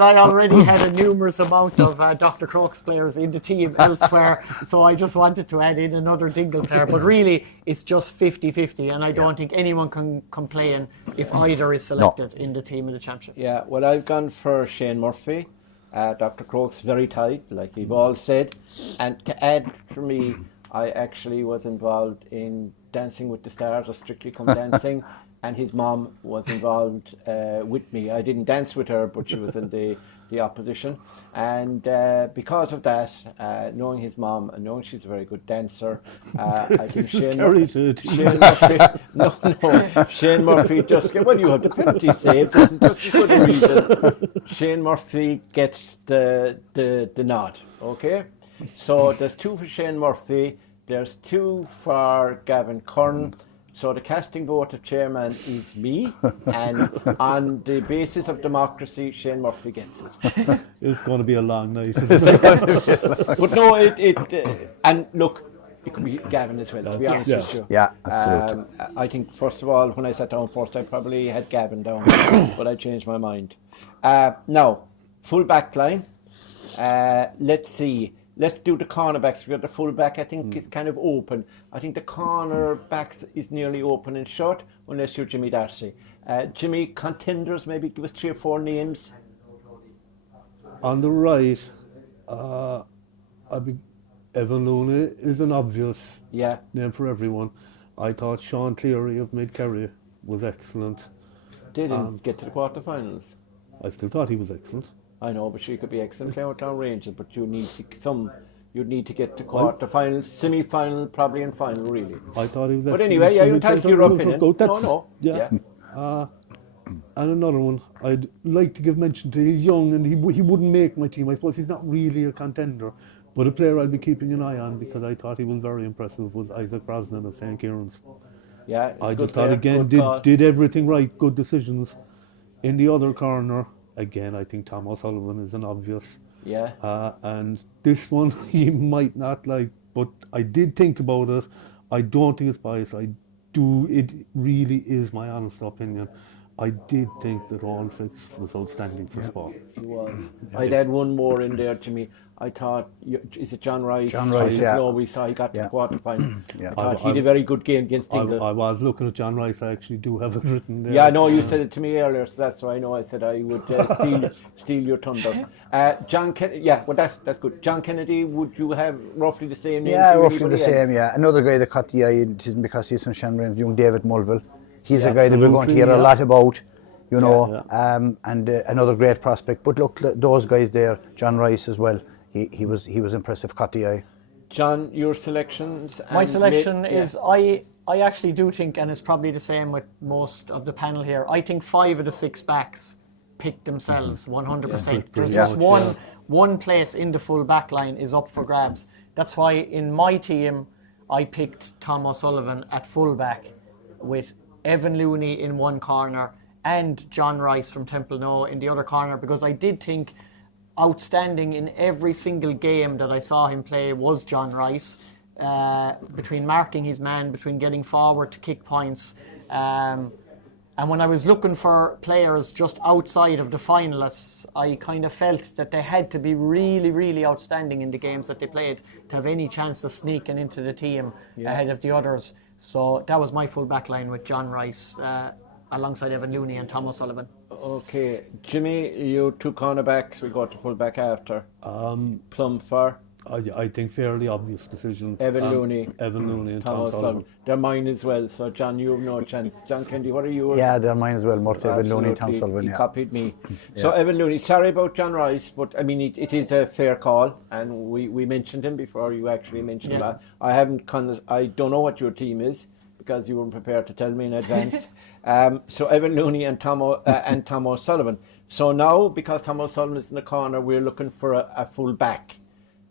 I already had a numerous amount of Dr. Crokes players in the team elsewhere, so I just wanted to add in another Dingle player. But really, it's just 50-50, and I don't think anyone can complain if either is selected in the team of the championship. Yeah, well, I've gone for Shane Murphy. Dr. Crokes very tight, like you've all said. And to add for me, I actually was involved in Dancing with the Stars, or Strictly Come Dancing, and his mom was involved with me. I didn't dance with her, but she was in the opposition. And because of that, knowing his mom and knowing she's a very good dancer, I think Shane Murphy just well, you have the penalty save. This is just as good a reason. Shane Murphy gets the nod. Okay, so there's 2 for Shane Murphy. There's 2 for Gavin Curran. So the casting vote of chairman is me, and on the basis of democracy, Shane Murphy gets it. It's going to be a long night. But no, and look, it could be Gavin as well, to be honest with you. Yeah, absolutely. I think, first of all, when I sat down first, I probably had Gavin down, but I changed my mind. Now, full back line. Let's see. Let's do the cornerbacks. We've got the full back, I think, is kind of open. I think the cornerbacks is nearly open and shut, unless you're Jimmy Darcy. Jimmy, contenders, maybe give us 3 or 4 names. On the right, Evan Looney is an obvious name for everyone. I thought Sean Cleary of Mid-Kerry was excellent. Didn't get to the quarterfinals. I still thought he was excellent. I know, but she could be excellent playing with Town Rangers, but you need you'd need to get to quarterfinals, semi-final, probably, and final, really. I thought he was excellent. But anyway, you tell your opinion. Yeah. And another one, I'd like to give mention to. He's young and he wouldn't make my team. I suppose he's not really a contender, but a player I'll be keeping an eye on because I thought he was very impressive was Isaac Brosnan of St. Kieran's. Yeah, I just thought again did everything right, good decisions. In the other corner, again, I think Tom O'Sullivan is an obvious. Yeah. And this one you might not like, but I did think about it. I don't think it's biased. It really is my honest opinion. I did think that Owen Fitz was outstanding for sport. He was. I'd add one more in there, Jimmy. I thought, is it John Rice? John Rice, yeah. No, we saw he got to the quarterfinal. Yeah. I thought he did a very good game against Dingle. I was looking at John Rice. I actually do have it written there. Yeah, I know you said it to me earlier, so that's why I know I said I would steal your thunder. John Kennedy, that's good. John Kennedy, would you have roughly the same name? Yeah, roughly the same, yeah. Another guy that caught the eye, it isn't because he's from Shannon, young David Mulville. He's a guy that we're going to hear a lot about, you know, and another great prospect. But look, those guys there, John Rice as well, he was impressive, caught the eye. John, your selections? My selection is, I actually do think, and it's probably the same with most of the panel here, I think 5 of the 6 backs picked themselves 100%. There's just one place in the full back line is up for grabs. That's why in my team, I picked Tom O'Sullivan at full back with Evan Looney in one corner and John Rice from Templenoe in the other corner, because I did think outstanding in every single game that I saw him play was John Rice, between marking his man, between getting forward to kick points. And when I was looking for players just outside of the finalists, I kind of felt that they had to be really, really outstanding in the games that they played to have any chance of sneaking into the team ahead of the others. So that was my full back line with John Rice alongside Evan Looney and Tom O'Sullivan. Okay, Jimmy, you 2 cornerbacks, we go to full back after. Plum for? I think fairly obvious decision. Evan Looney and Tom O'Sullivan. They're mine as well, so John, you have no chance. John Kennedy, what are you? Yeah, they're mine as well, Mort, Evan Looney and Tom Sullivan. He copied me. So Evan Looney, sorry about John Rice, but I mean, it is a fair call, and we mentioned him before you actually mentioned him. I don't know what your team is, because you weren't prepared to tell me in advance. So Evan Looney and Tom O'Sullivan. So now, because Tom O'Sullivan is in the corner, we're looking for a full back.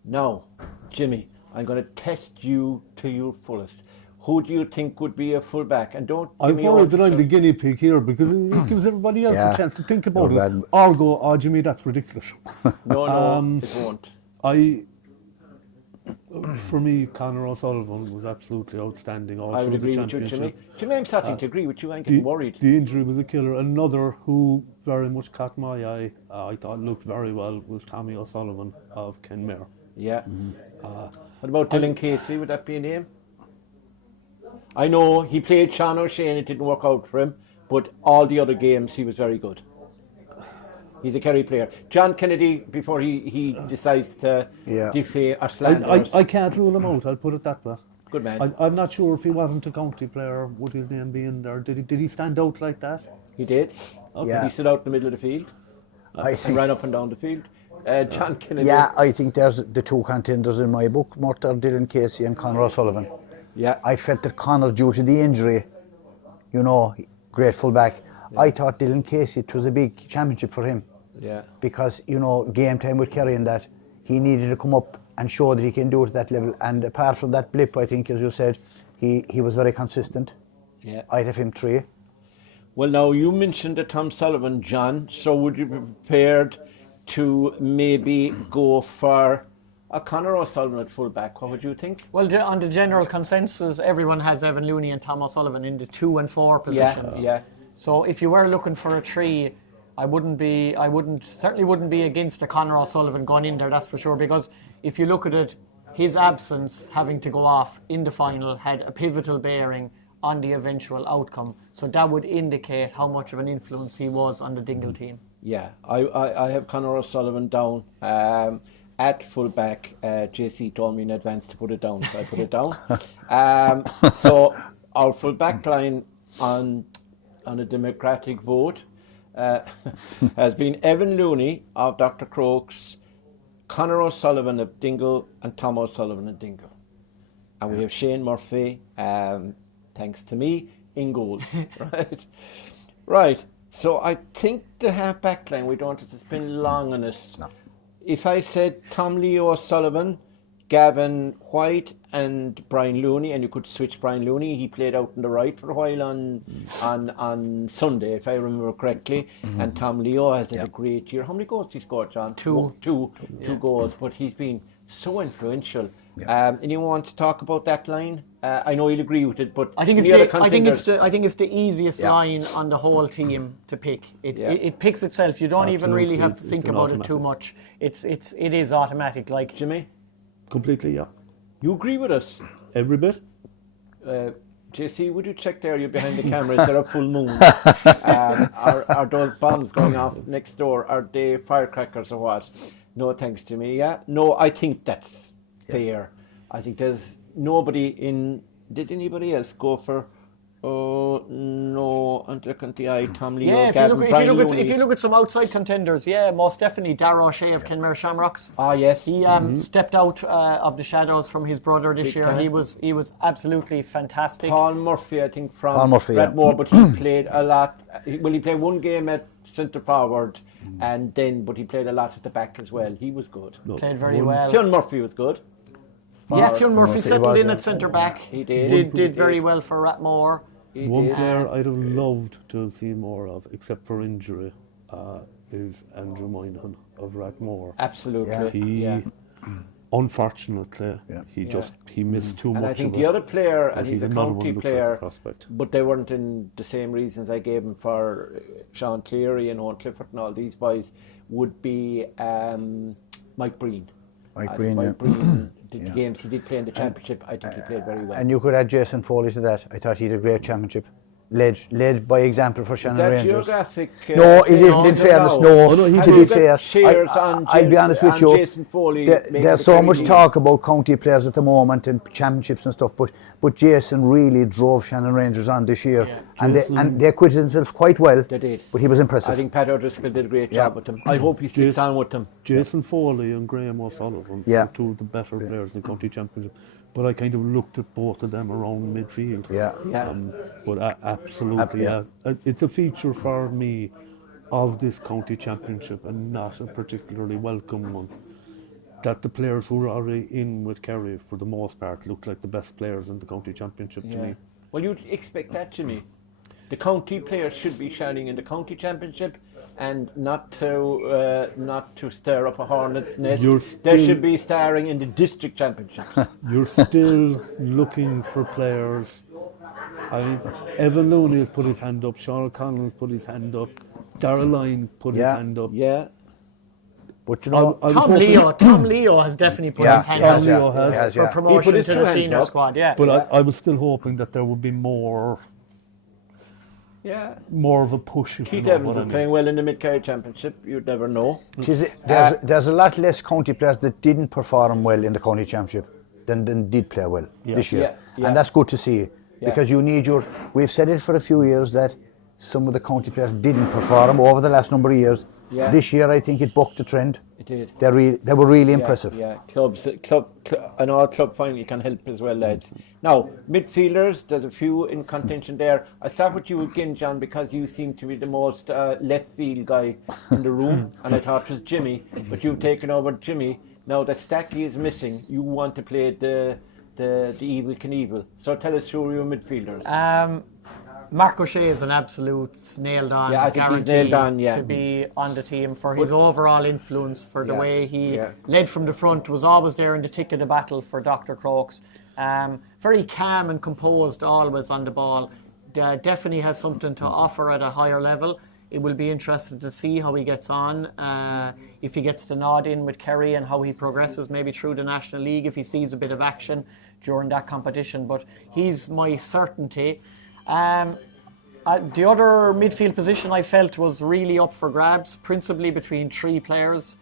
Now, Jimmy, I'm going to test you to your fullest. Who do you think would be a full back? And don't give me... I'm worried that I'm the guinea pig here, because it gives everybody else a chance to think about it. Or go, oh, Jimmy, that's ridiculous. No, it won't. For me, Conor O'Sullivan was absolutely outstanding all I would through the agree with you, championship. Jimmy, I'm starting to agree with you. I'm getting worried. The injury was a killer. Another who very much caught my eye, I thought looked very well, was Tommy O'Sullivan of Kenmare. Yeah. What about Dylan Casey? Would that be a name? I know he played Sean O'Shea and it didn't work out for him, but all the other games he was very good. He's a Kerry player. John Kennedy, before he decides to defame or slander. I can't rule him out, I'll put it that way. Good man. I'm not sure if he wasn't a county player, would his name be in there? Did he stand out like that? He did. Okay. Yeah. He stood out in the middle of the field and ran up and down the field. John Kennedy. Yeah, I think there's the 2 contenders in my book, Mort Dylan Casey and Conor O'Sullivan. Yeah. I felt that Conor, due to the injury, great full back, I thought Dylan Casey, it was a big championship for him. Yeah. Because, game time with Kerry and that, he needed to come up and show that he can do it at that level. And apart from that blip, I think, as you said, he was very consistent. Yeah. I'd have him 3. Well, now, you mentioned the Tom Sullivan, John, so would you be prepared to maybe go for Conor O'Sullivan at full back, what would you think? Well, on the general consensus, everyone has Evan Looney and Tom O'Sullivan in the 2 and 4 positions. Yeah. So if you were looking for a 3, certainly wouldn't be against a Conor O'Sullivan going in there, that's for sure, because if you look at it, his absence having to go off in the final had a pivotal bearing on the eventual outcome. So that would indicate how much of an influence he was on the Dingle team. Yeah, I have Conor O'Sullivan down at full back. JC told me in advance to put it down, so I put it down. So our full back line on a democratic vote has been Evan Looney of Dr. Crokes, Conor O'Sullivan of Dingle, and Tom O'Sullivan of Dingle. And we have Shane Murphy, thanks to me, in goal. Right. So I think the half-back line, we don't have to spend long on it. No. If I said Tom Leo O'Sullivan, Gavin White and Brian Looney, and you could switch Brian Looney, he played out on the right for a while on Sunday, if I remember correctly, and Tom Leo has had a great year. How many goals did he score, John? Two goals, but he's been so influential. Anyone want to talk about that line? I know you'll agree with it, but I think it's the easiest line on the whole team to pick. It picks itself. You don't even really have to think about it too much. It is automatic. Like Jimmy, Completely, yeah. you agree with us? Every bit. JC, would you check there? You're behind the camera. Is there a full moon? Are those bombs going off next door? Are they firecrackers or what? No, thanks, Jimmy. Yeah. No, I think that's fair. I think there's nobody in. Did anybody else go for? Oh no, under the eye, Tom Leo, yeah, Gavin, if you look at some outside contenders, most definitely Darragh O'Shea of Kenmare Shamrocks. Ah, yes. He stepped out of the shadows from his brother this year. He was absolutely fantastic. Paul Murphy, I think, from Redmore, but he played a lot. He played one game at centre forward, but he played a lot at the back as well. He was good. Played very well. Fionn Murphy was good. Fionn Murphy settled in at centre back. He did very well for Ratmore. One player I'd have loved to have seen more of, except for injury, is Andrew Moynihan of Rathmore. Absolutely. Unfortunately, he missed too much. And I think of the it. other player, and he's a county player, prospect. but they weren't in the same reasons I gave him for Sean Cleary and Owen Clifford and all these boys, would be Mike Breen. Mike Breen did the games he did play in the championship. I think he played very well. And you could add Jason Foley to that. I thought he did a great championship. Led by example for Shannon Rangers. Geographic? No, he didn't. In fairness, no. To be fair, I'll be honest with you. Jason Foley, there's so much talk about county players at the moment and championships and stuff, but Jason really drove Shannon Rangers on this year, and they acquitted themselves quite well. They did, but he was impressive. I think Pat O'Driscoll did a great job with them. I hope he sticks on with them. Jason Foley and Graham O'Sullivan were two of the better players in the county championship. But I kind of looked at both of them around midfield. But absolutely, it's a feature for me of this county championship, and not a particularly welcome one, that the players who were already in with Kerry, for the most part, looked like the best players in the county championship to me. Well, you'd expect that, Jimmy. The county players should be shining in the county championship, and not to stir up a hornet's nest. They should be starring in the district championships. You're still looking for players. Evan Looney has put his hand up. Sean O'Connell has put his hand up. Darragh Lyne put his hand up. Yeah. But you know, Tom Leo has definitely put his hand up. Tom Leo has for promotion to the senior squad. But I was still hoping that there would be more. More of a push. Keith Evans is playing well in the Mid-Kerry Championship. You'd never know. There's a lot less county players that didn't perform well in the county championship than did play well this year, and that's good to see, because you need We've said it for a few years that some of the county players didn't perform over the last number of years. This year, I think it bucked the trend. It did. They were really impressive. An all-club final can help as well, lads. Now, midfielders, there's a few in contention there. I'll start with you again, John, because you seem to be the most left field guy in the room, and I thought it was Jimmy, but you've taken over Jimmy. Now that Stacky is missing, you want to play the Evil Knievel. So tell us who are your midfielders. Mark O'Shea is an absolute nailed on Yeah, I think he's guarantee nailed on, yeah. to be on the team for his overall influence, for the Yeah, way he yeah. led from the front, was always there in the thick of the battle for Dr. Crokes. Very calm and composed always on the ball. Definitely has something to offer at a higher level. It will be interesting to see how he gets on, if he gets the nod in with Kerry and how he progresses maybe through the National League, if he sees a bit of action during that competition. But he's my certainty. The other midfield position I felt was really up for grabs, principally between three players.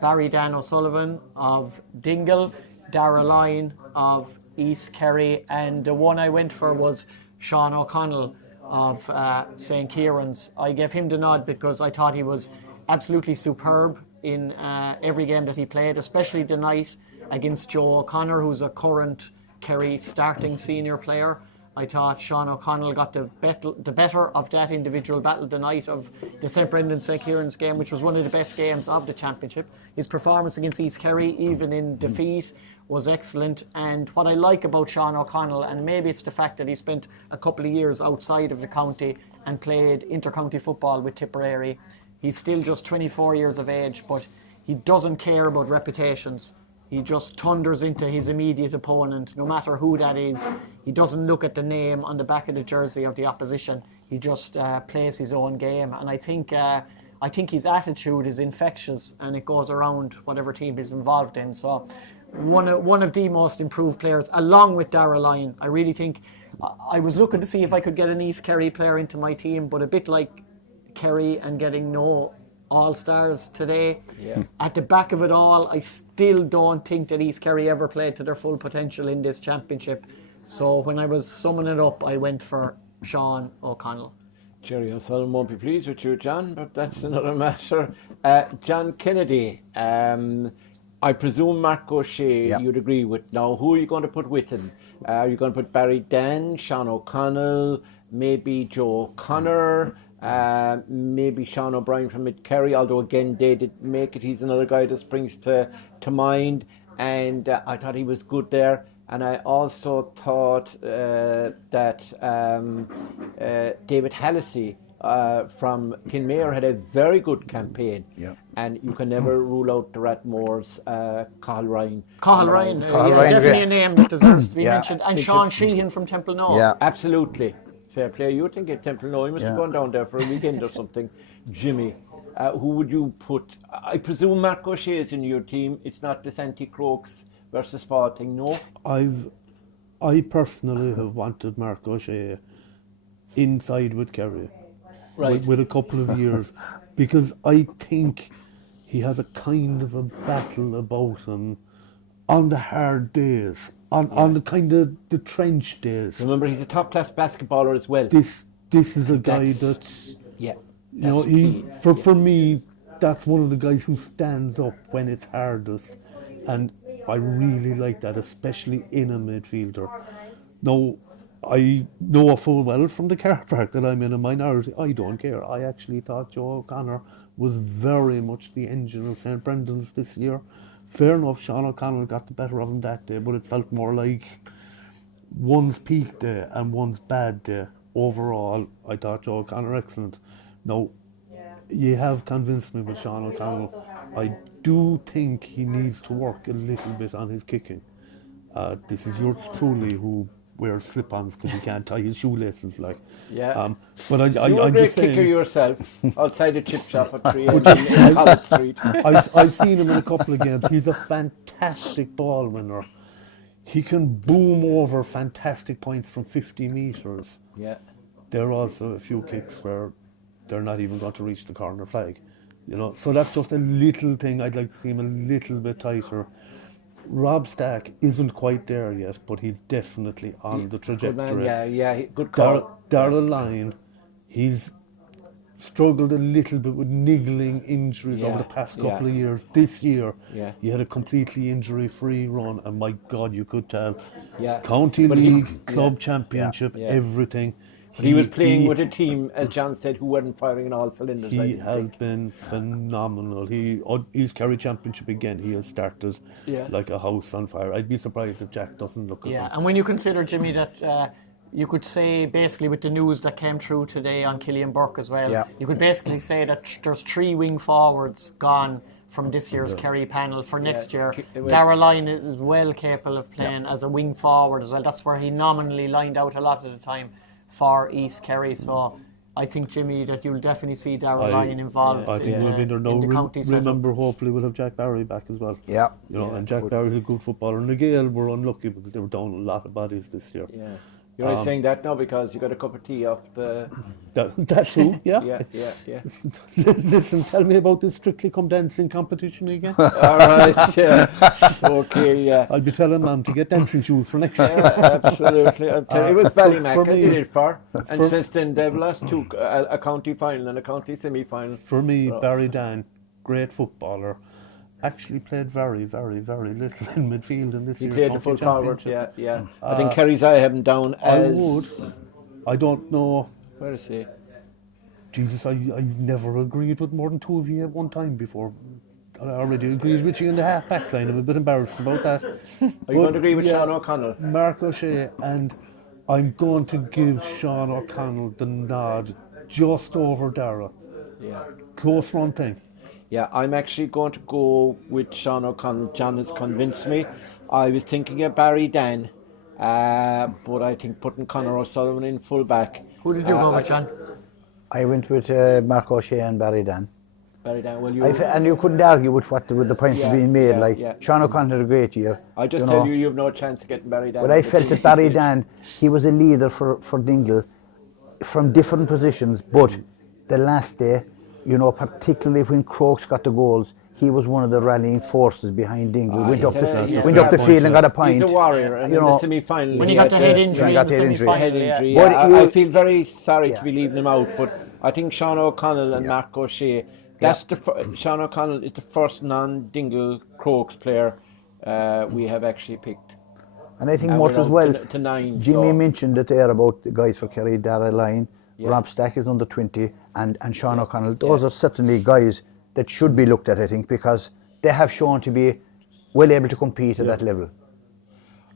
Barry Dan O'Sullivan of Dingle, Dara Lyne of East Kerry, and the one I went for was Sean O'Connell of St. Kieran's. I gave him the nod because I thought he was absolutely superb in every game that he played, especially the night against Joe O'Connor, who's a current Kerry starting senior player. I thought Sean O'Connell got the better of that individual battle the night of the St. Brendan-St. Kieran's game, which was one of the best games of the championship. His performance against East Kerry, even in defeat, was excellent. And what I like about Sean O'Connell, and maybe it's the fact that he spent a couple of years outside of the county and played inter-county football with Tipperary. He's still just 24 years of age, but he doesn't care about reputations. He just thunders into his immediate opponent, no matter who that is. He doesn't look at the name on the back of the jersey of the opposition. He just plays his own game. And I think his attitude is infectious, and it goes around whatever team he's involved in. So one of the most improved players, along with Dara Lyne. I really think I was looking to see if I could get an East Kerry player into my team, but a bit like Kerry and getting no all-stars today. Yeah. At the back of it all, I still don't think that East Kerry ever played to their full potential in this championship. So when I was summing it up, I went for Sean O'Connell. Jerry O'Sullivan won't be pleased with you, John, but that's another matter. John Kennedy, I presume Mark O'Shea you'd agree with. Now, who are you going to put with him? Are you going to put Barry Dan, Sean O'Connell, maybe Joe O'Connor, maybe Sean O'Brien from Kerry, although again they did make it. He's another guy that springs to mind, and I thought he was good there. And I also thought that David Hallisey from Kinmare had a very good campaign. Yeah. And you can never rule out the Ratmore's Cathal Ryan. Cathal Ryan, Ryan, definitely a name that deserves to be Yeah. mentioned. And Sean Sheehan from Temple Knowe. Yeah. Absolutely. Fair play. You would think at Temple Knowe, he must have gone down there for a weekend or something. Jimmy, who would you put? I presume Mark O'Shea is in your team. It's not this anti-Crokes versus Paul thing, no? I personally have wanted Mark O'Shea inside with Kerry, Right. with a couple of years, because I think he has a kind of a battle about him on the hard days, on the kind of the trench days. Remember, he's a top-class basketballer as well. This is a guy that's Yeah. you know, for me, that's one of the guys who stands up when it's hardest, and I really like that, especially in a midfielder. Now, I know full well from the car park that I'm in a minority. I don't care. I actually thought Joe O'Connor was very much the engine of St. Brendan's this year. Fair enough, Sean O'Connell got the better of him that day, but it felt more like one's peak day and one's bad day. Overall, I thought Joe O'Connor excellent. Now, you have convinced me with Sean O'Connell. I do think he needs to work a little bit on his kicking. This is yours truly who wears slip-ons because he can't tie his shoelaces, like. Yeah. But You're a I'm great just saying, kicker yourself outside the chip shop at 3 in College Street. I've seen him in a couple of games. He's a fantastic ball winner. He can boom over fantastic points from 50 metres. Yeah. There are also a few kicks where they're not even going to reach the corner flag. You know, so that's just a little thing. I'd like to see him a little bit tighter. Rob Stack isn't quite there yet, but he's definitely on the trajectory. Good man, good call. Dara Lyne, he's struggled a little bit with niggling injuries over the past couple of years. This year, he had a completely injury-free run, and my God, you could tell. Yeah. County League, Club Championship, everything. But he was playing with a team, as John said, who weren't firing on all cylinders. He has been phenomenal. He's Kerry Championship again. He has started like a house on fire. I'd be surprised if Jack doesn't look at him. And when you consider, Jimmy, that you could say basically with the news that came through today on Killian Burke as well, Yeah. you could basically say that there's 3 wing forwards gone from this year's Kerry panel for next year. Darragh Lyne is well capable of playing as a wing forward as well. That's where he nominally lined out a lot of the time for East Kerry. So I think, Jimmy, that you'll definitely see Darragh Lyne involved I think we'll be there now. in the county setup. Remember, hopefully we'll have Jack Barry back as well. Yeah. And Jack Barry's a good footballer. And the Gale were unlucky because they were down a lot of bodies this year. Yeah. You're only saying that now because you got a cup of tea off the... That's true, yeah. Yeah. Listen, tell me about this Strictly Come Dancing competition again. All right, yeah. Okay, yeah. I'll be telling Mum to get dancing shoes for next year. Absolutely. I'll tell you, it was Ballymac I did it for. And for- since then they've lost 2, a county final and a county semi-final. For me, Barry Dan, great footballer, actually played very, very, very little in midfield in this He year's played the county full forward, championship. yeah. I think Kerry's I have him down as... I don't know. Where is he? Jesus, I never agreed with more than 2 of you at one time before. I already agreed with you in the half-back line. I'm a bit embarrassed about that. Are you going to agree with Sean O'Connell? Mark O'Shea, and I'm going to give Sean O'Connell the nod just over Darragh. Yeah. Close run thing. Yeah, I'm actually going to go with Sean O'Connell. John has convinced me. I was thinking of Barry Dan, but I think putting Conor O'Sullivan in full back. Who did you go with, John? I went with Mark O'Shea and Barry Dan. Barry Dan, well, you... And you couldn't argue with with the points being made. Sean O'Connor had a great year. I just tell you have no chance of getting Barry Dan. But I felt that Barry Dan, he was a leader for Dingle from different positions, but the last day, particularly when Crokes got the goals, he was one of the rallying forces behind Dingle. Went up the field and got a point. He's a warrior, and in the semi-final... When he got the head injury in the semi-final, But I feel very sorry to be leaving him out, but I think Sean O'Connell and Mark O'Shea, Sean O'Connell is the first non-Dingle Crokes player we have actually picked. And I think Mort as well, to 9, Jimmy mentioned it there about the guys for Kerry, Darragh Lyne, Rob Stack is under 20, and Sean O'Connell. Those are certainly guys that should be looked at, I think, because they have shown to be well able to compete at that level.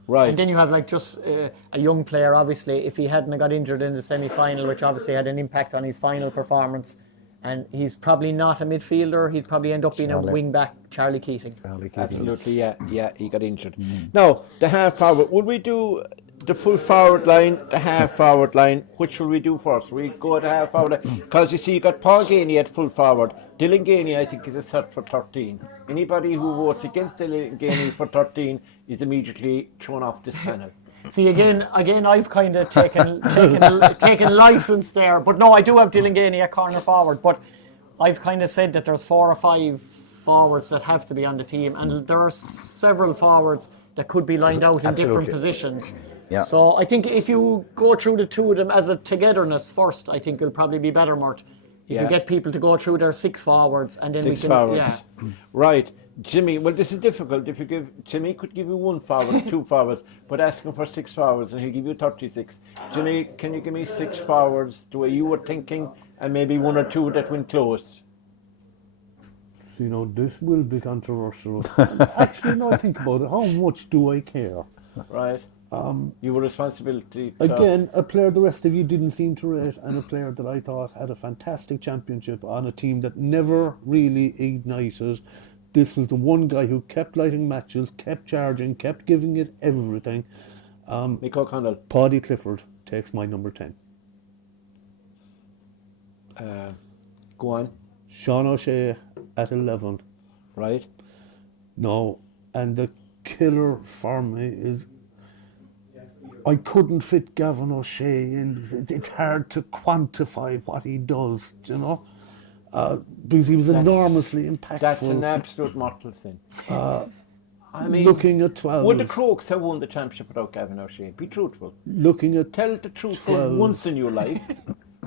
Right. And then you have just a young player, obviously, if he hadn't got injured in the semi-final, which obviously had an impact on his final performance, and he's probably not a midfielder, he'd probably end up being a wing-back, Charlie Keating. Absolutely, yeah, he got injured. Now, the half-forward, would we do the full forward line, the half-forward line? Which will we do first? We go to half-forward, because you see, you got Paul Ganey at full forward. Dylan Ganey, I think, is a set for 13. Anybody who votes against Dylan Ganey for 13 is immediately thrown off this panel. See, again, I've kind of taken license there. But no, I do have Dylan Ganey at corner forward. But I've kind of said that there's 4 or 5 forwards that have to be on the team. And there are several forwards that could be lined out in different positions. Yeah. So I think if you go through the 2 of them as a togetherness first, I think it'll probably be better, Mort. If you get people to go through their 6 forwards and then 6 we can... forwards. Yeah. Right. Jimmy, well, this is difficult. If you give Jimmy could give you 1 forward, 2 forwards, but ask him for 6 forwards and he'll give you 36. Jimmy, can you give me 6 forwards the way you were thinking, and maybe 1 or 2 that went close? This will be controversial. Actually, now I think about it, how much do I care? Right. You were responsibility. Again, a player the rest of you didn't seem to rate, and a player that I thought had a fantastic championship on a team that never really ignited. This was the one guy who kept lighting matches, kept charging, kept giving it everything. Mick O'Connell. Paddy Clifford takes my number 10. Go on. Sean O'Shea at 11. Right. No, and the killer for me is I couldn't fit Gavin O'Shea in. It's hard to quantify what he does, because he was enormously impactful. That's an absolute mortal sin. I mean, looking at 12. Would the Crokes have won the championship without Gavin O'Shea? Be truthful. Looking at Tell the truth 12. for once in your life.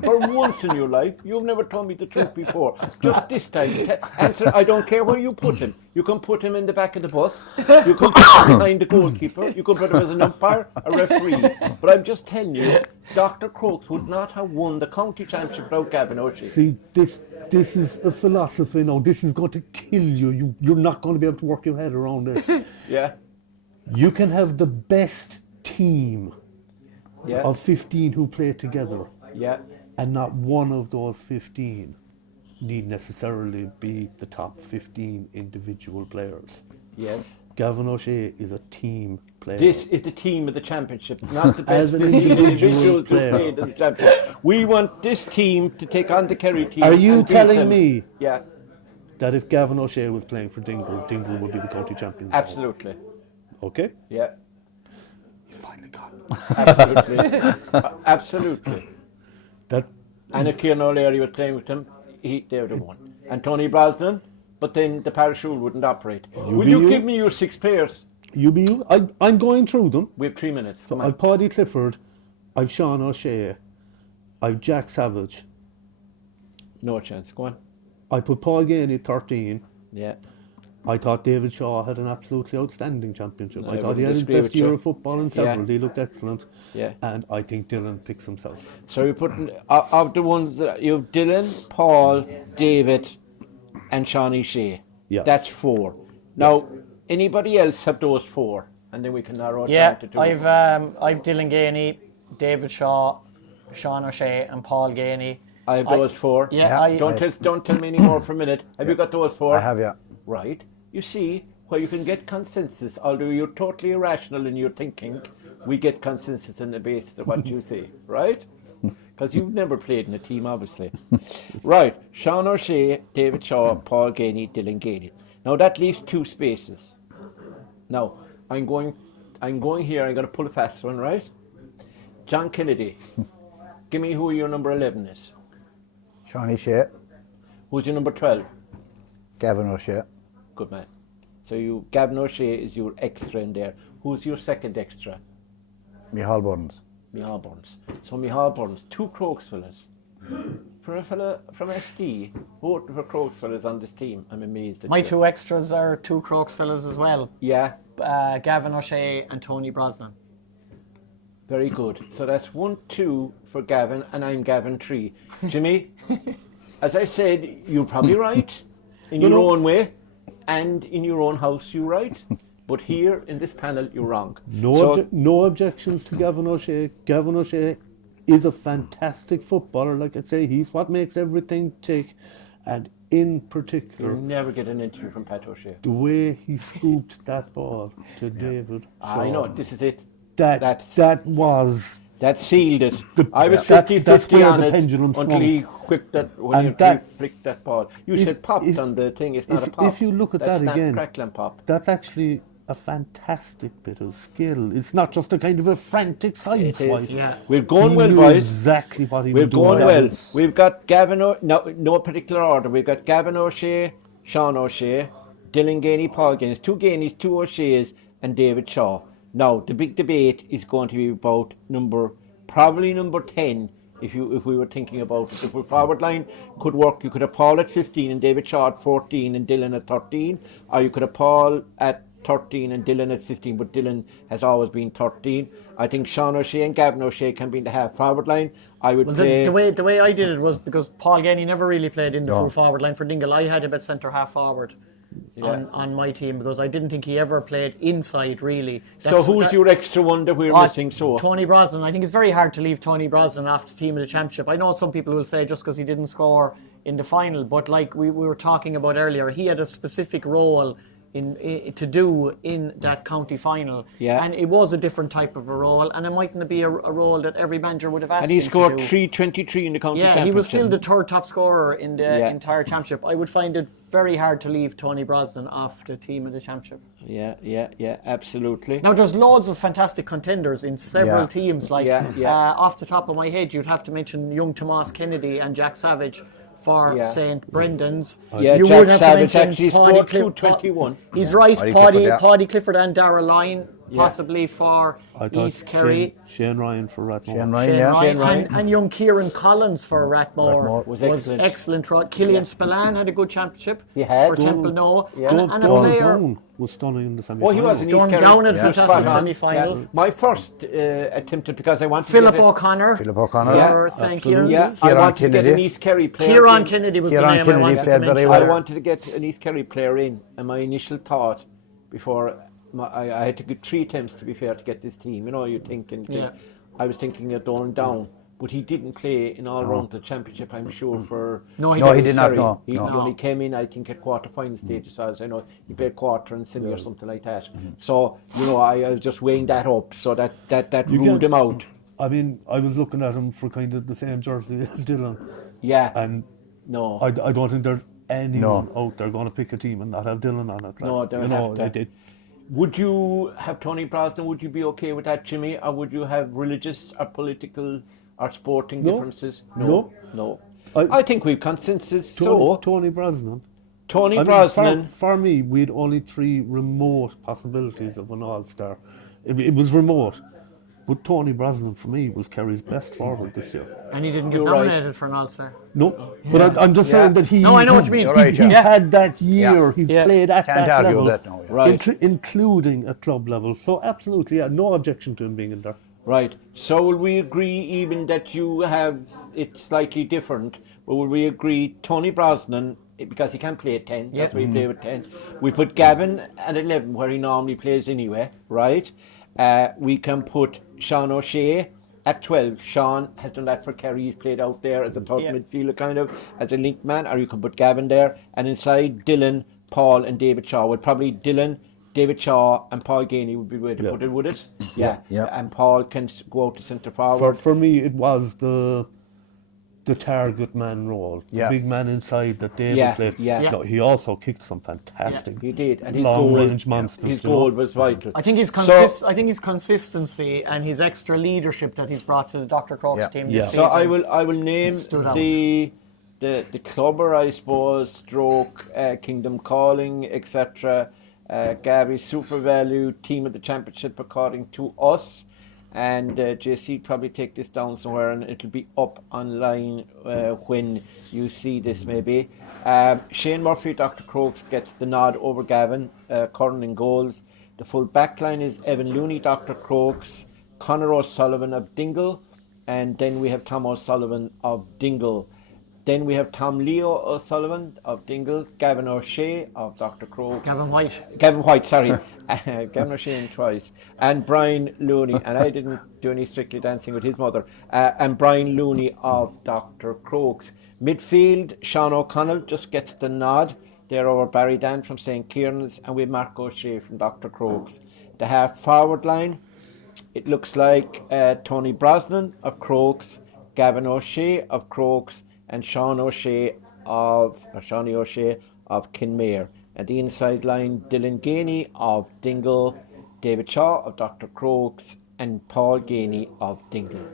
For once in your life, you've never told me the truth before. Just this time, answer. I don't care where you put him. You can put him in the back of the bus. You can put him behind the goalkeeper. You can put him as an umpire, a referee. But I'm just telling you, Dr. Crokes would not have won the county championship without Gavin O'Shea. See, this is a philosophy now. This is going to kill you. You're not going to be able to work your head around this. Yeah. You can have the best team Yeah. of 15 who play together, Yeah. and not one of those 15 need necessarily be the top 15 individual players. Yes. Gavin O'Shea is a team player. This is the team of the championship, not the As best an 15 individual individuals who player. played in the championship. We want this team to take on the Kerry team. Are you and beat telling them. me Yeah, that if Gavin O'Shea was playing for Dingle, Dingle would be the county champions? now? absolutely. Okay. Yeah, He's finally gone. absolutely. Absolutely. That And if Kieran O'Leary was playing with them, they would have won. And Tony Brosnan, but then the parish rule wouldn't operate. Will you give me your 6 players? I'm going through them. We have 3 minutes. Come on. I've Paddy Clifford, I've Sean O'Shea, I've Jack Savage, No chance. Go on. I put Paul Gainey at 13. Yeah. I thought David Shaw had an absolutely outstanding championship. No, I I thought he wouldn't had his disagree best with year you. of football in several. Yeah. He looked excellent. Yeah. And I think Dylan picks himself. So you're putting, of the ones that you have Dylan, Paul, David, and Shawnee Shea. Yeah. That's 4. Now, anybody else have those 4? And then we can narrow it Yeah, down to 2. I've Dylan Gainey, David Shaw, Sean O'Shea, and Paul Gainey. I have those 4. Yeah, Don't tell me any more for a minute. Have you got those 4? I have, yeah. Right. You see, where you can get consensus, although you're totally irrational in your thinking, we get consensus on the basis of what you say, right? Because you've never played in a team, obviously. Right. Sean O'Shea, David Shaw, Paul Gainey, Dylan Gainey. Now that leaves 2 spaces. Now, I'm going here, I'm going to pull a fast one, right? John Kennedy. Give me who your number 11 is. Shawnee Shea, Who's your number 12? Gavin O'Shea, Good man. So Gavin O'Shea is your extra in there. Who's your second extra? Micheál Burns. Micheál Burns. So Micheál Burns, 2 Crokes fellas. For a fella from SD, both for Crokes fellas on this team, I'm amazed at My you. 2 extras are 2 Crokes fellas as well. Yeah, Gavin O'Shea and Tony Brosnan. very good. So that's 1, 2 for Gavin, and I'm Gavin 3. Jimmy, as I said, you're probably right in your own way, and in your own house you're right. But here in this panel, you're wrong. No objections to Gavin O'Shea. Gavin O'Shea is a fantastic footballer. Like I say, he's what makes everything tick. And in particular, You'll never get an interview from Pat O'Shea. the way he scooped that ball to David Shaw. I know, this is it. That was... That sealed it. I was that's 50-50 where on the it pendulum until swung. he whipped that, when And he that- flicked that ball. You if- said popped if- on the thing, it's not a pop. If you look at That's that snap, again, crackle and pop. that's actually a fantastic bit of skill. It's not just a kind of a frantic side swipe. Yeah. We're going He well, knew boys. exactly what he We're was doing. going well. Yes. We've got Gavin, no particular order. We've got Gavin O'Shea, Sean O'Shea, Dylan Gainey, Paul Gaines, 2 Gainies, 2 O'Sheas, and David Shaw. Now, the big debate is going to be about probably number 10, if we were thinking about it. If the forward line could work, you could have Paul at 15 and David Shaw at 14 and Dylan at 13, or you could have Paul at 13 and Dylan at 15, but Dylan has always been 13. I think Sean O'Shea and Gavin O'Shea can be in the half forward line. I would Well, play... the way I did it was because Paul Gainey never really played in the full forward line for Dingle. I had him at centre half forward on my team because I didn't think he ever played inside really. So who's your extra one that we're missing? So Tony Brosnan. I think it's very hard to leave Tony Brosnan off the team of the championship. I know some people will say just because he didn't score in the final, but like we were talking about earlier, he had a specific role to do in that county final. Yeah. And it was a different type of a role, and it mightn't be a role that every manager would have asked and he him to scored do. 323 in the county championship. Yeah, he was still the 3rd top scorer in the entire championship. I would find it very hard to leave Tony Brosnan off the team of the championship. Yeah, absolutely. Now, there's loads of fantastic contenders in several teams. Like off the top of my head, you'd have to mention young Tomas Kennedy and Jack Savage for St. Brendan's. Yeah, you Jack would have Savage to mention actually Paddy scored Cliff- 221. He's right, Paddy Clifford and Dara Lyon, possibly for I thought East Kerry. Shane Ryan for Ratmore. Shane Ryan, Shane yeah. Ryan, Shane Ryan. And young Kieran Collins for Ratmore Ratmore was excellent. Killian Spillane had a good championship He had. for Temple No. Yeah. And a player... Down was stunning in the semi-final. Oh, he was in East Dorn Kerry. Down had a fantastic Spot on. semi-final. Yeah. My first attempt, because I wanted Philip to get O'Connor for St. absolutely. Kieran's. I Kieran wanted to get an Kennedy. East Kerry player Kieran in. Kennedy was Kieran the name I Kennedy wanted to played very mention. well. I wanted to get an East Kerry player in, and my initial thought before I had to get 3 attempts, to be fair, to get this team. You know, you're thinking, Yeah. I was thinking of Dolan down, but he didn't play in all rounds of the championship, I'm sure, for... No, he did not, no. He only came in, I think, at quarter-final stage, so as I know, he played quarter and semi or something like that. So, I was just weighing that up, so that ruled him out. I mean, I was looking at him for kind of the same jersey as Dylan. Yeah. And no. I don't think there's anyone out there going to pick a team and not have Dylan on it. No, they would have to. Would you have Tony Brosnan? Would you be okay with that, Jimmy? Or would you have religious or political or sporting differences? No. I think we've consensus. Tony Brosnan. Tony Brosnan. For me, we had only 3 remote possibilities of an All-Star. It was remote. But Tony Brosnan, for me, was Kerry's best forward this year. And he didn't get nominated for an All-Star. No, but I'm just saying that he... No, I know what you mean. He's had that year. He's played at Can't that argue level. that now, Right. Including at club level. So absolutely, no objection to him being in there. Right. So will we agree even that you have it slightly different, but will we agree Tony Brosnan, because he can play at 10, that's where he played with 10. We put Gavin at 11, where he normally plays anyway, right? We can put Sean O'Shea at 12. Sean has done that for Kerry. He's played out there as a third midfielder, kind of, as a link man, or you can put Gavin there. And inside, Dylan, Paul, and David Shaw. Well, probably Dylan, David Shaw, and Paul Ganey would be where to put it, would it? Yeah. And Paul can go out to centre forward. For me, it was the target man role, the big man inside that David played. No, he also kicked some fantastic. He did, and his long-range monsters. His goal was vital. I think his consistency and his extra leadership that he's brought to the Dr. Crokes team this season. So I will name the clubber, I suppose, stroke Kingdom Calling, etc. Garveys SuperValu team of the championship according to us. And JC probably take this down somewhere, and it'll be up online when you see this maybe. Shane Murphy, Dr. Crokes gets the nod over Gavin, current in goals. The full back line is Evan Looney, Dr. Crokes, Conor O'Sullivan of Dingle, and then we have Tom O'Sullivan of Dingle. Then we have Tom Leo O'Sullivan of Dingle, Gavin O'Shea of Dr. Crokes. Gavin White, sorry. Gavin O'Shea twice. And Brian Looney, and I didn't do any Strictly Dancing with his mother, and Brian Looney of Dr. Crokes. Midfield, Sean O'Connell just gets the nod. They're over Barry Dan from St. Kieran's, and we have Mark O'Shea from Dr. Crokes. The half forward line, it looks like Tony Brosnan of Crokes, Gavin O'Shea of Crokes, and Shawnee O'Shea of Kinmare. And the inside line, Dylan Ganey of Dingle, David Shaw of Dr. Crokes, and Paul Ganey of Dingle.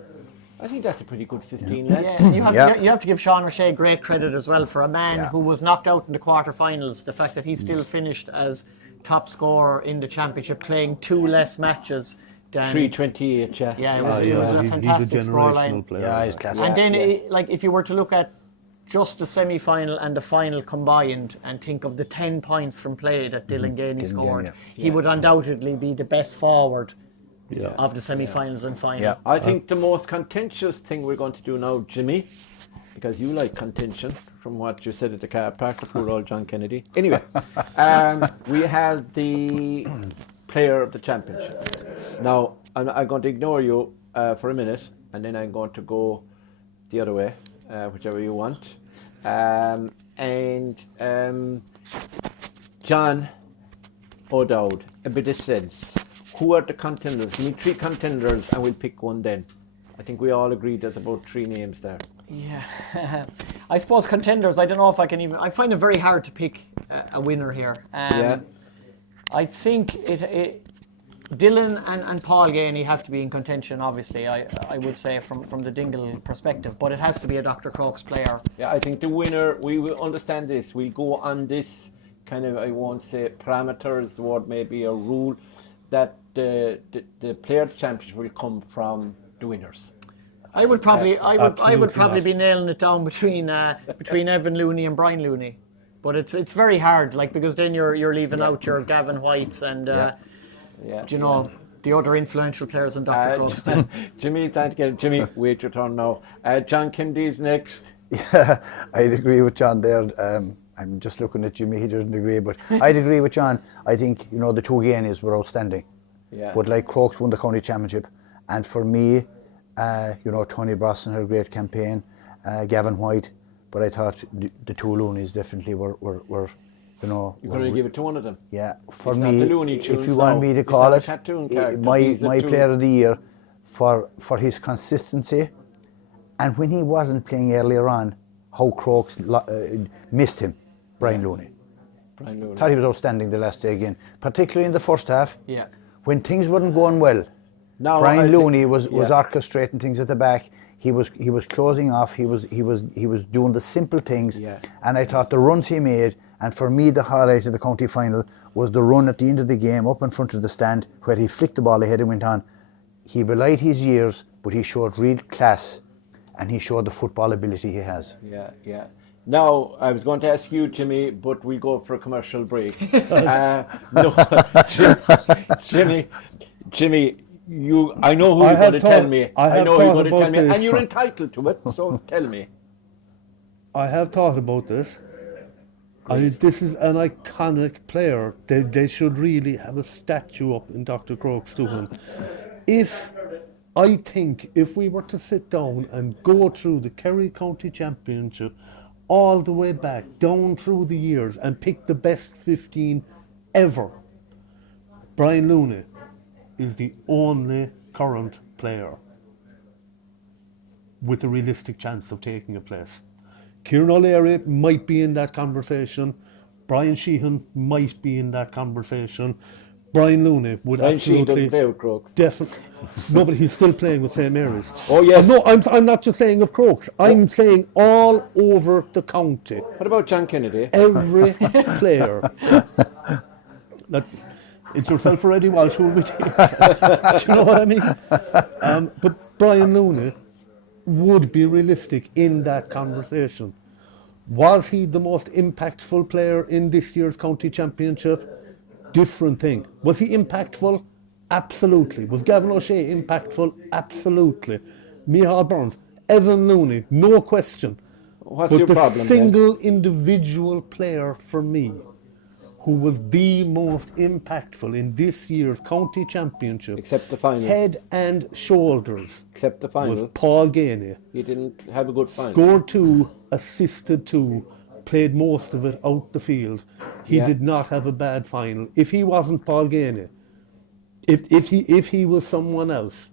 I think that's a pretty good 15 lads. You have to give Sean O'Shea great credit as well for a man who was knocked out in the quarterfinals. The fact that he still finished as top scorer in the championship, playing 2 less matches. 328, it was a fantastic scoreline. Yeah, he's class. And then, if you were to look at just the semi-final and the final combined and think of the 10 points from play that Dylan Ganey scored, he would undoubtedly be the best forward of the semi-finals and final. Yeah. I think the most contentious thing we're going to do now, Jimmy, because you like contention from what you said at the car park, the poor old John Kennedy. Anyway, we have the player of the championship. Now, I'm going to ignore you for a minute, and then I'm going to go the other way, whichever you want. John O'Dowd, a bit of sense. Who are the contenders? Give me 3 contenders, and we'll pick one then. I think we all agree there's about 3 names there. Yeah, I suppose contenders, I don't know if I can even... I find it very hard to pick a winner here. I think Dylan and Paul Ganey have to be in contention, obviously, I would say, from the Dingle perspective, but it has to be a Dr. Crokes player. Yeah, I think the winner, we will understand this, we'll go on this kind of, I won't say parameter is the word, maybe a rule, that the player of the championship will come from the winners. I would probably be nailing it down between Evan Looney and Brian Looney, but it's very hard, because then you're leaving out your Gavin Whites and the other influential players in Dr. Crokes. Jimmy's trying to get it. Jimmy, wait your turn now. John Kennedy's next. Yeah, I'd agree with John there. I'm just looking at Jimmy, he doesn't agree, but I'd agree with John. I think, the 2 Ganeys were outstanding. Yeah. But Crokes won the county championship, and for me, Tony Brosnan had a great campaign, Gavin White, but I thought the two Loonies definitely were You're going to give it to one of them. Yeah, for It's not me, the Looney Tunes if you want now. me to It's call not a it, cartoon character. my He's a two. player of the year for his consistency, and when he wasn't playing earlier on, how Crokes missed him, Brian Looney. Brian Looney. Thought he was outstanding the last day again, particularly in the first half. Yeah. When things weren't going well, Now, Brian I think- Looney was yeah. orchestrating things at the back. He was closing off. He was doing the simple things. Yeah. And I thought the runs he made, and for me the highlight of the county final was the run at the end of the game up in front of the stand where he flicked the ball ahead and went on. He belied his years, but he showed real class, and he showed the football ability he has. Yeah. Now, I was going to ask you, Jimmy, but we'll go for a commercial break. No, Jimmy, I know who you're going to tell me. I know you're going to tell me, and you're entitled to it, so tell me. I have thought about this. This is an iconic player. They should really have a statue up in Dr. Crokes to him. I think if we were to sit down and go through the Kerry County Championship all the way back, down through the years, and pick the best 15 ever, Brian Looney is the only current player with a realistic chance of taking a place. Kieran O'Leary might be in that conversation. Brian Sheehan might be in that conversation. Brian Looney would Brian Sheehan absolutely doesn't play with Crokes. definitely. No, but he's still playing with St Mary's. Oh, yes. No, I'm not just saying of Crokes. I'm saying all over the county. What about John Kennedy? Every player. It's yourself or Eddie Walsh who will be taking. Do you know what I mean? But Brian Looney would be realistic in that conversation. Was he the most impactful player in this year's county championship? Different thing. Was he impactful? Absolutely. Was Gavin O'Shea impactful? Absolutely. Micheál Burns, Evan Looney, no question. What's but your the problem, single individual player for me who was the most impactful in this year's county championship, Except the final. head and shoulders, Except the was final. Paul Gainey. He didn't have a good final. Scored 2, assisted 2, played most of it out the field. He Yeah. did not have a bad final. If he wasn't Paul Gainey, if he was someone else,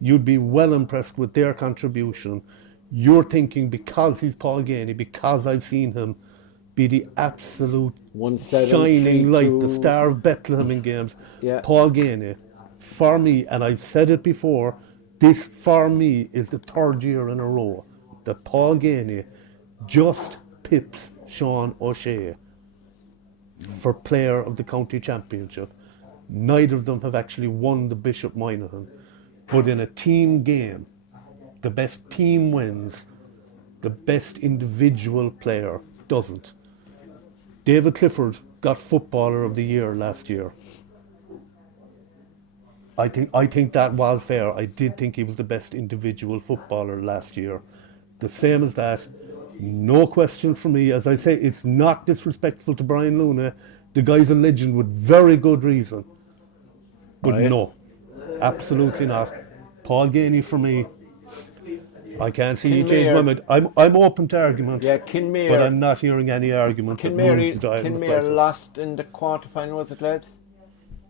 you'd be well impressed with their contribution. You're thinking because he's Paul Gainey, because I've seen him be the absolute 1-7, shining light, 3-2. the star of Bethlehem in games. Yeah. Paul Gainey, for me, and I've said it before, this for me is the third year in a row that Paul Gainey just pips Sean O'Shea for player of the county championship. Neither of them have actually won the Bishop Moynihan, but in a team game, the best team wins, the best individual player doesn't. David Clifford got Footballer of the Year last year. I think that was fair. I did think he was the best individual footballer last year. The same as that, no question for me. As I say, it's not disrespectful to Brian Looney. The guy's a legend with very good reason. But Right. no, absolutely not. Paul Gainey for me. I can't see you change my mind. I'm open to argument. Yeah, Kinmare. But I'm not hearing any argument that moves the dial in the Kinmare slightest. lost in the quarter-final, was it, lads?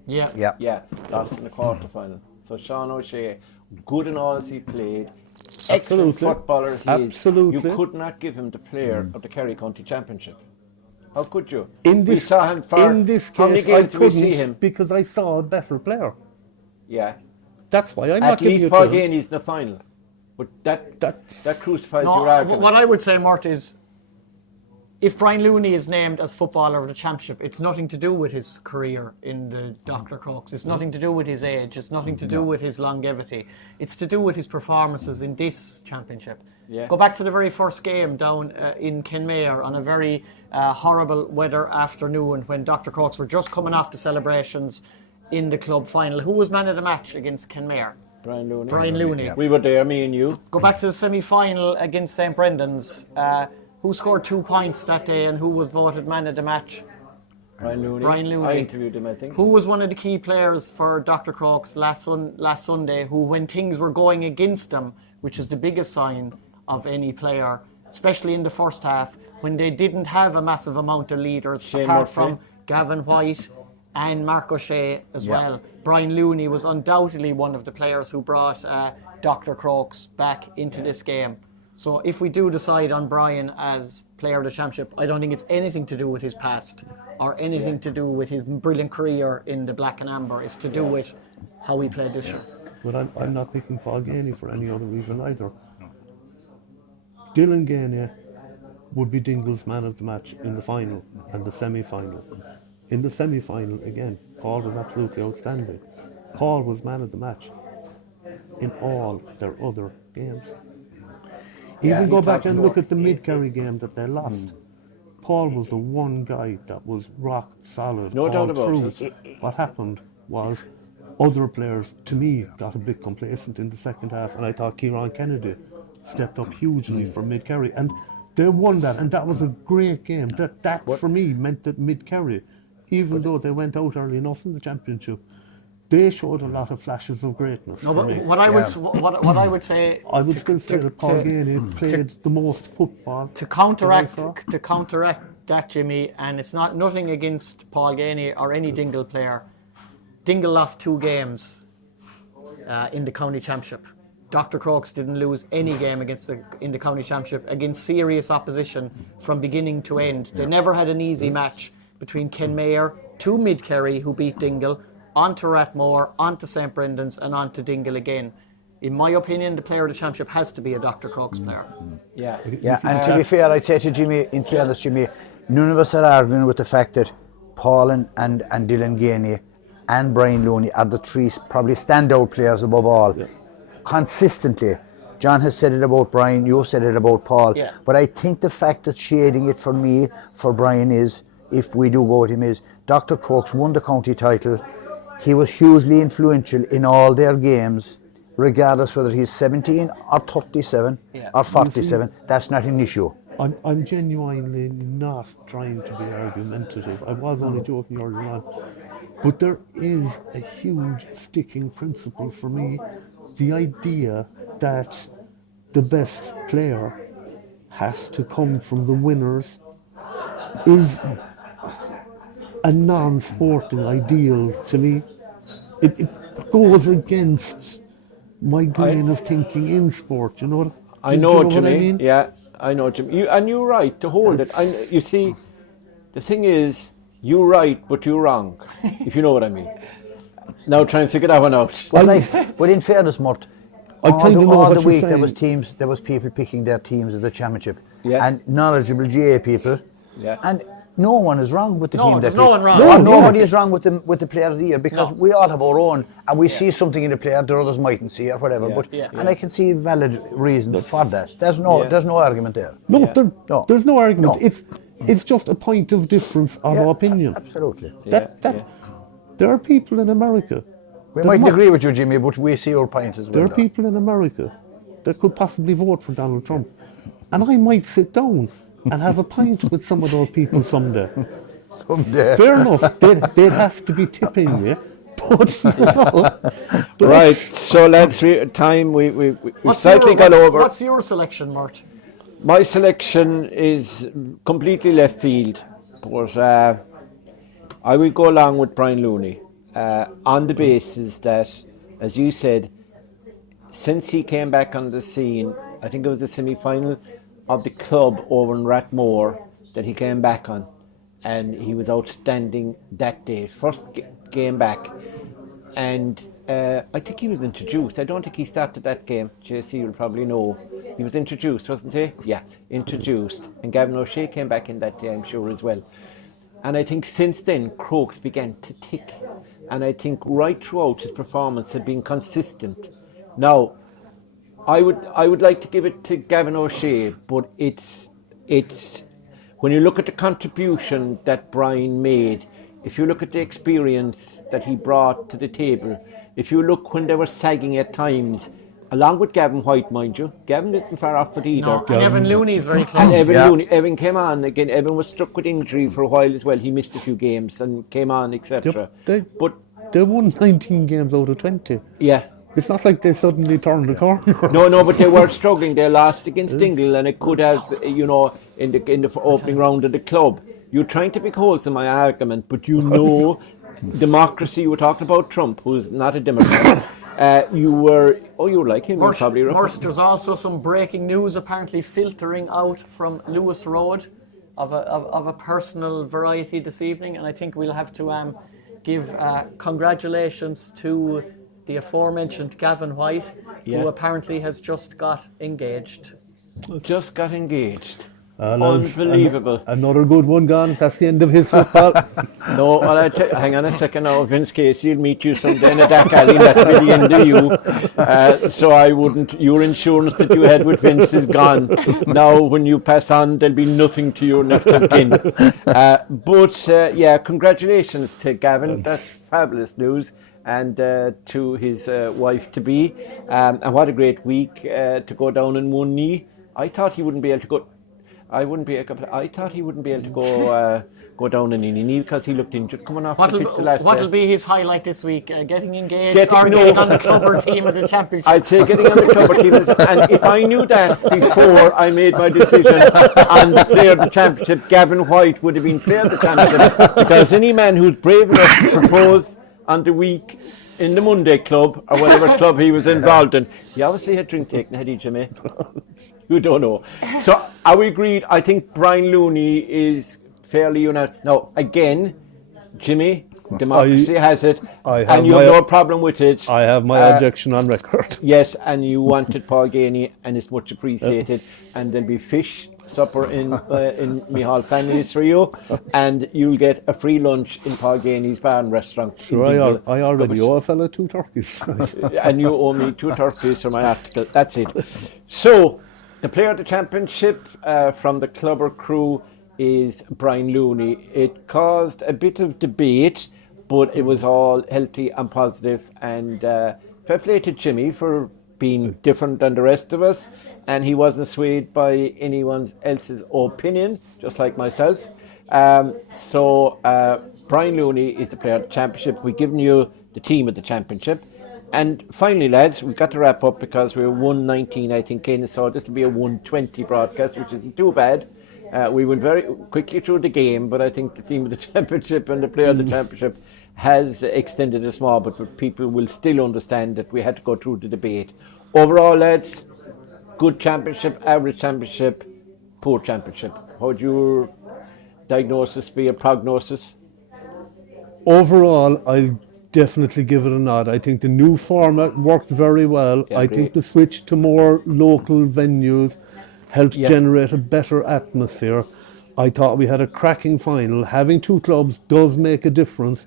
Yeah. Yeah, lost in the quarter-final. So Sean O'Shea, good in all as he played, excellent Absolutely. footballer he is. Absolutely. You could not give him the player of the Kerry County Championship. How could you? In we this, saw him for in this how many case, I games did we see couldn't him? because I saw a better player. Yeah. That's why I'm At not giving least it Paul to him. Gainey's in the final. But that crucifies No, your argument. what I would say, Mort, is if Brian Looney is named as footballer of the championship, it's nothing to do with his career in the Dr. Crokes. It's nothing to do with his age. It's nothing to do with his longevity. It's to do with his performances in this championship. Yeah. Go back to the very first game down in Kenmare on a very horrible weather afternoon when Dr. Crokes were just coming off the celebrations in the club final. Who was man of the match against Kenmare? Brian Looney. Brian Looney. We were there, me and you. Go back to the semi-final against St Brendan's. Who scored 2 points that day and who was voted man of the match? Brian Looney. Brian Looney. I interviewed him, I think. Who was one of the key players for Dr. Crokes last Sunday, who, when things were going against them, which is the biggest sign of any player, especially in the first half, when they didn't have a massive amount of leaders, Shane apart Murphy. from Gavin White and Mark O'Shea as well. Brian Looney was undoubtedly one of the players who brought Dr. Crokes back into this game. So if we do decide on Brian as player of the championship, I don't think it's anything to do with his past or anything to do with his brilliant career in the Black and Amber. It's to do with how he played this year. But I'm not picking Paul Ganey for any other reason either. Dylan Ganey would be Dingle's man of the match in the final and the semi-final. In the semi-final, again, Paul was absolutely outstanding. Paul was man of the match in all their other games. Even go back and look at the Mid-Kerry game that they lost. Paul was the one guy that was rock solid. No doubt about through. it. What happened was other players, to me, got a bit complacent in the second half, and I thought Kieran Kennedy stepped up hugely for Mid-Kerry, and they won that, and that was a great game. That for me meant that Mid-Kerry, even though they went out early enough in the championship, they showed a lot of flashes of greatness. No, for but me. what I would say, I would still say that Paul Ganey played the most football. to counteract that I saw. that, Jimmy, and it's nothing against Paul Ganey or any Dingle player. Dingle lost 2 games in the county championship. Dr. Crokes didn't lose any game in the county championship against serious opposition from beginning to end. They never had an easy match between Kenmare to Mid-Kerry, who beat Dingle, on to Rathmore, on to St. Brendan's, and on to Dingle again. In my opinion, the player of the championship has to be a Dr. Crokes player. Yeah. Yeah, and to be fair, I'd say to Jimmy, in fairness, Jimmy, none of us are arguing with the fact that Paul and Dylan Ganey and Brian Looney are the 3 probably standout players above all. Yeah. Consistently. John has said it about Brian, you've said it about Paul. Yeah. But I think the fact that shading it for me, for Brian is, if we do go with him, is Dr. Crokes won the county title. He was hugely influential in all their games, regardless whether he's 17 or 37 or 47. That's not an issue. I'm genuinely not trying to be argumentative. I was only joking earlier on. But there is a huge sticking principle for me. The idea that the best player has to come from the winners is a non-sporting ideal to me. It goes against my grain of thinking in sport, you know. I know what you I mean. mean? Yeah, I know what you mean. And you're right to hold it. You see, the thing is, you're right, but you're wrong, if you know what I mean. Now try and figure that one out. Well, but in fairness, Mort, I kind of know all what the you're week saying. there was people picking their teams at the championship, Yeah. and knowledgeable GA people, Yeah. and no one is wrong with the team. there's that no pick. one wrong. No, No, nobody exactly. is wrong with the player of the year, because we all have our own, and we see something in the player that others mightn't see or whatever. Yeah. But Yeah. and I can see valid reasons for that. There's no argument there. No, No. there's no argument. No. It's just a point of difference of opinion. Absolutely. There are people in America. We that mightn't might- agree with you, Jimmy, but we see our point as well. There are though. people in America that could possibly vote for Donald Trump, and I might sit down and have a pint with some of those people someday. Someday. Fair enough. They'd have to be tipping me, but you know, Right, so lads, we've slightly gone over. What's your selection, Mort? My selection is completely left field, but I will go along with Brian Looney on the basis that, as you said, since he came back on the scene, I think it was the semi-final of the club over in Rathmore that he came back on, and he was outstanding that day. First game back, and I think he was introduced. I don't think he started that game. JC will probably know. He was introduced, wasn't he? Yeah, introduced. And Gavin O'Shea came back in that day, I'm sure, as well. And I think since then, Crokes began to tick. And I think right throughout his performance had been consistent. Now, I would like to give it to Gavin O'Shea, but it's when you look at the contribution that Brian made, if you look at the experience that he brought to the table, if you look when they were sagging at times, along with Gavin White, mind you. Gavin isn't far off it either. No, and Evan Looney is very close. And Evan came on again. Evan was struck with injury for a while as well. He missed a few games and came on, etc. But they won 19 games out of 20. Yeah. It's not like they suddenly turned the corner. No, but they were struggling. They lost against Dingle, and it could have, in the opening round of the club. You're trying to make holes in my argument, but democracy. You were talking about Trump, who's not a Democrat. You were like him. You're probably right. Mort, there's also some breaking news apparently filtering out from Lewis Road of a personal variety this evening, and I think we'll have to give congratulations to the aforementioned Gavin White, who apparently has just got engaged. Unbelievable. Another good one gone. That's the end of his football. No, well, hang on a second now. Vince Casey will meet you someday in a dark alley. That will be the end of you. So I wouldn't. Your insurance that you had with Vince is gone. Now, when you pass on, there'll be nothing to your next of kin. But congratulations to Gavin. That's fabulous news. And to his wife-to-be. And what a great week to go down in one knee. I thought he wouldn't be able to go. I thought he wouldn't be able to go down in any knee because he looked injured coming off the pitch the last day. What'll be his highlight this week? Getting engaged getting on the clubber team of the championship? I'd say getting on the clubber team. And if I knew that before I made my decision on the player of the championship, Gavin White would have been player of the championship, because any man who's brave enough to propose on the week in the Monday club or whatever club he was involved in, he obviously had drink taken, had he, Jimmy? You don't know. So are we agreed? I think Brian Looney is fairly united. Now, again, Jimmy, democracy has it, and you have no problem with it. I have my objection on record. Yes, and you wanted Paul Ganey, and it's much appreciated. And there'll be fish supper in Mihal Families for you, and you'll get a free lunch in Paul Ganey's bar and restaurant. Sure, I already owe a fella 2 turkeys. And you owe me 2 turkeys for my article. That's it. So, the player of the championship from the clubber crew is Brian Looney. It caused a bit of debate, but it was all healthy and positive, and fair play to Jimmy for being different than the rest of us, and he wasn't swayed by anyone else's opinion, just like myself. So Brian Looney is the player of the championship. We've given you the team of the championship. And finally, lads, we've got to wrap up because we're 1:19, I think, in, so this will be a 1:20 broadcast, which isn't too bad. We went very quickly through the game, but I think the team of the championship and the player of the championship has extended a small, but people will still understand that we had to go through the debate. Overall, lads, good championship, average championship, poor championship. How would your diagnosis be, a prognosis? Overall, I'll definitely give it a nod. I think the new format worked very well. I think the switch to more local venues helped generate a better atmosphere. I thought we had a cracking final. Having 2 clubs does make a difference,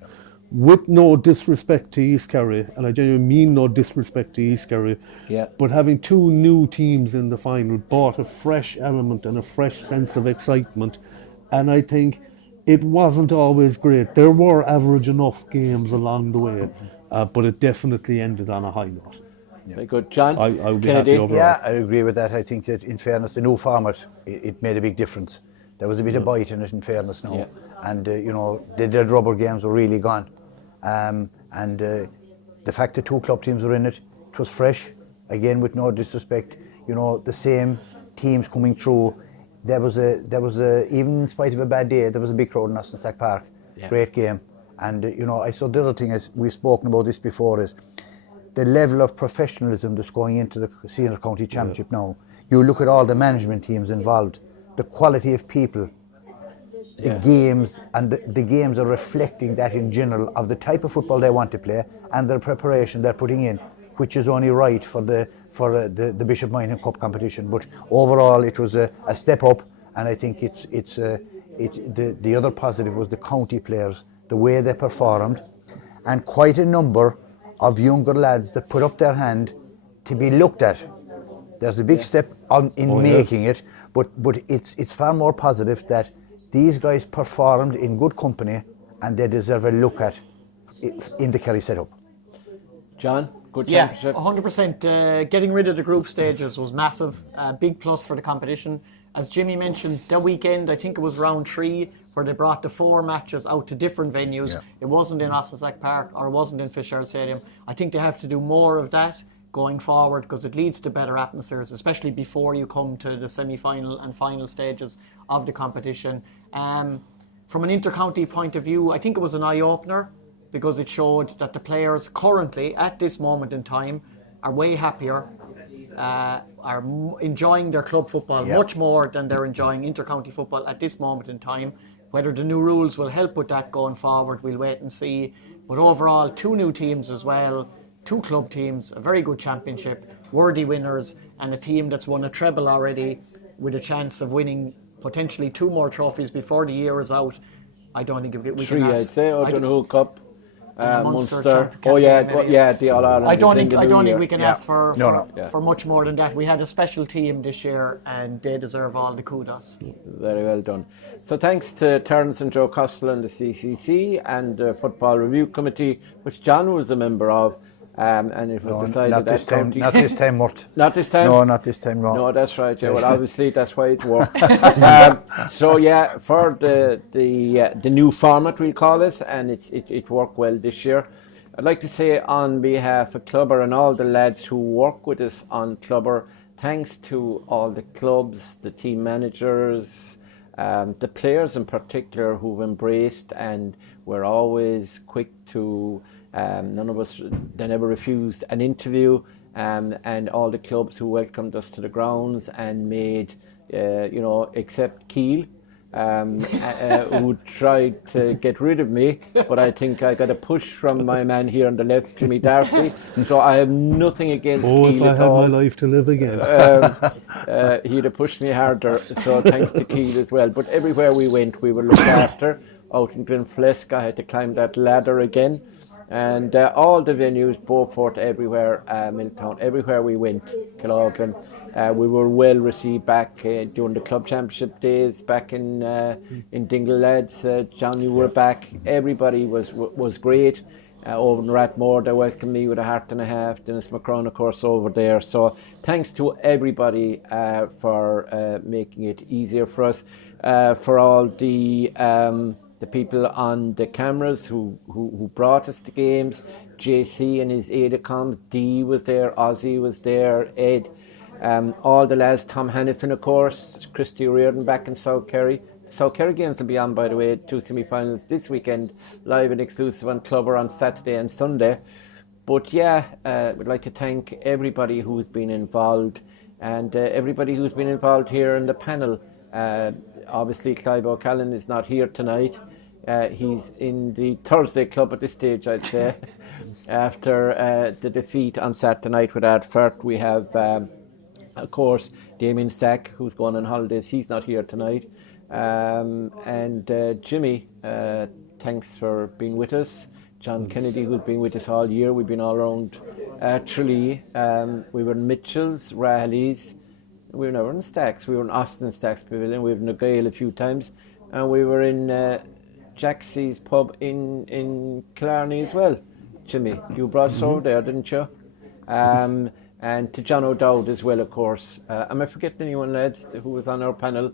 with no disrespect to East Kerry, and I genuinely mean no disrespect to East Kerry, but having 2 new teams in the final brought a fresh element and a fresh sense of excitement, and I think it wasn't always great. There were average enough games along the way, but it definitely ended on a high note. Very good. John? I would be happy overall. Yeah, I agree with that. I think that, in fairness, the new format, it made a big difference. There was a bit of bite in it, in fairness now. And, the dead rubber games were really gone. The fact that 2 club teams were in it, it was fresh, again, with no disrespect. The same teams coming through. There was a even in spite of a bad day, there was a big crowd in Austin Stack Park. Great game. And, I saw the other thing, as we've spoken about this before, is the level of professionalism that's going into the Senior County Championship now. You look at all the management teams involved, the quality of people, the games, and the games are reflecting that in general of the type of football they want to play and the preparation they're putting in, which is only right for the Bishop Moynihan Cup competition. But overall, it was a step up, and I think the other positive was the county players, the way they performed, and quite a number of younger lads that put up their hand to be looked at. There's a big step in making it, but it's far more positive that these guys performed in good company, and they deserve a look at in the Kerry setup. John? good Yeah, championship. 100%. Getting rid of the group stages was massive. Big plus for the competition. As Jimmy mentioned, that weekend, I think it was round 3, where they brought the 4 matches out to different venues. Yeah. It wasn't in Ossasack Park or it wasn't in Fisher Stadium. I think they have to do more of that going forward, because it leads to better atmospheres, especially before you come to the semi-final and final stages of the competition. From an inter-county point of view, I think it was an eye-opener, because it showed that the players currently, at this moment in time, are way happier, are enjoying their club football much more than they're enjoying inter-county football at this moment in time. Whether the new rules will help with that going forward, we'll wait and see. But overall, 2 new teams as well, 2 club teams, a very good championship, worthy winners, and a team that's won a treble already, with a chance of winning potentially 2 more trophies before the year is out. I don't think we 3, can ask. I'd say. O'Donoghue Cup. Munster Munster. Champ- Yeah, the All Ireland. I don't is in think the new we year. can ask for much more than that. We had a special team this year, and they deserve all the kudos. Very well done. So thanks to Terence and Joe Costello and the CCC and the Football Review Committee, which John was a member of, and it was decided not that this time, county... not this time, Mort. Not this time? No, not this time, no. No, that's right. Yeah, well, obviously that's why it worked. So yeah, for the new format, we'll call it, and it worked well this year. I'd like to say on behalf of Clubber and all the lads who work with us on Clubber, thanks to all the clubs, the team managers, the players in particular who've embraced and were always quick to, none of us, they never refused an interview, and all the clubs who welcomed us to the grounds and made, except Kiel, who tried to get rid of me, but I think I got a push from my man here on the left, Jimmy Darcy. So I have nothing against Kiel if I at had all. my life to live again. He'd have pushed me harder, so thanks to Kiel as well. But everywhere we went, we were looked after. Out in Glenflesk, I had to climb that ladder again. And all the venues, Beaufort, everywhere, Milltown, everywhere we went, Kilaughlan, we were well received back during the club championship days, back in Dingle lads. John, you were back. Everybody was great. Over in Rathmore, they welcomed me with a heart and a half. Dennis McCrone, of course, over there. So thanks to everybody for making it easier for us, for all the people on the cameras who brought us to games, JC and his aide-de-camp, Dee was there, Ozzy was there, Ed, all the lads, Tom Hannifin of course, Christy Reardon back in South Kerry. South Kerry games will be on, by the way, 2 semi-finals this weekend, live and exclusive on Clubber on Saturday and Sunday. But yeah, we'd like to thank everybody who's been involved, and everybody who's been involved here in the panel. Obviously, Clive O'Callaghan is not here tonight. He's in the Thursday club at this stage, I'd say. After the defeat on Saturday night with Ardfert, we have, of course, Damien Stack, who's going on holidays. He's not here tonight. And Jimmy, thanks for being with us. John Kennedy, who's been with us all year. We've been all around Tralee. We were in Mitchell's, Raleigh's. We were never in Stacks. We were in Austin Stacks Pavilion. We were in the Gale a few times. And we were in Jacksy's pub in Killarney as well. Jimmy, you brought us over there, didn't you? And to John O'Dowd as well, of course. Am I forgetting anyone, lads, who was on our panel?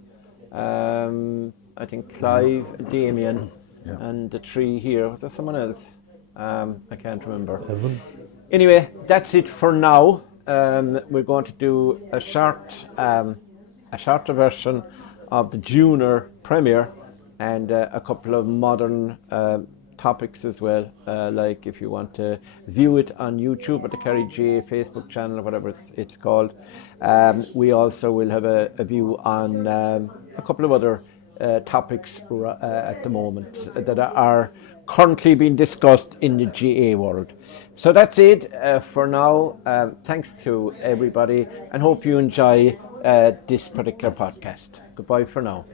I think Clive, Damien, and the 3 here. Was there someone else? I can't remember. Evan. Anyway, that's it for now. We're going to do a shorter version of the junior premiere and a couple of modern topics as well, like if you want to view it on YouTube or the Kerry J Facebook channel or whatever it's called. We also will have a view on a couple of other topics at the moment that are currently being discussed in the GA world. So that's it for now. Thanks to everybody and hope you enjoy this particular podcast. Goodbye for now.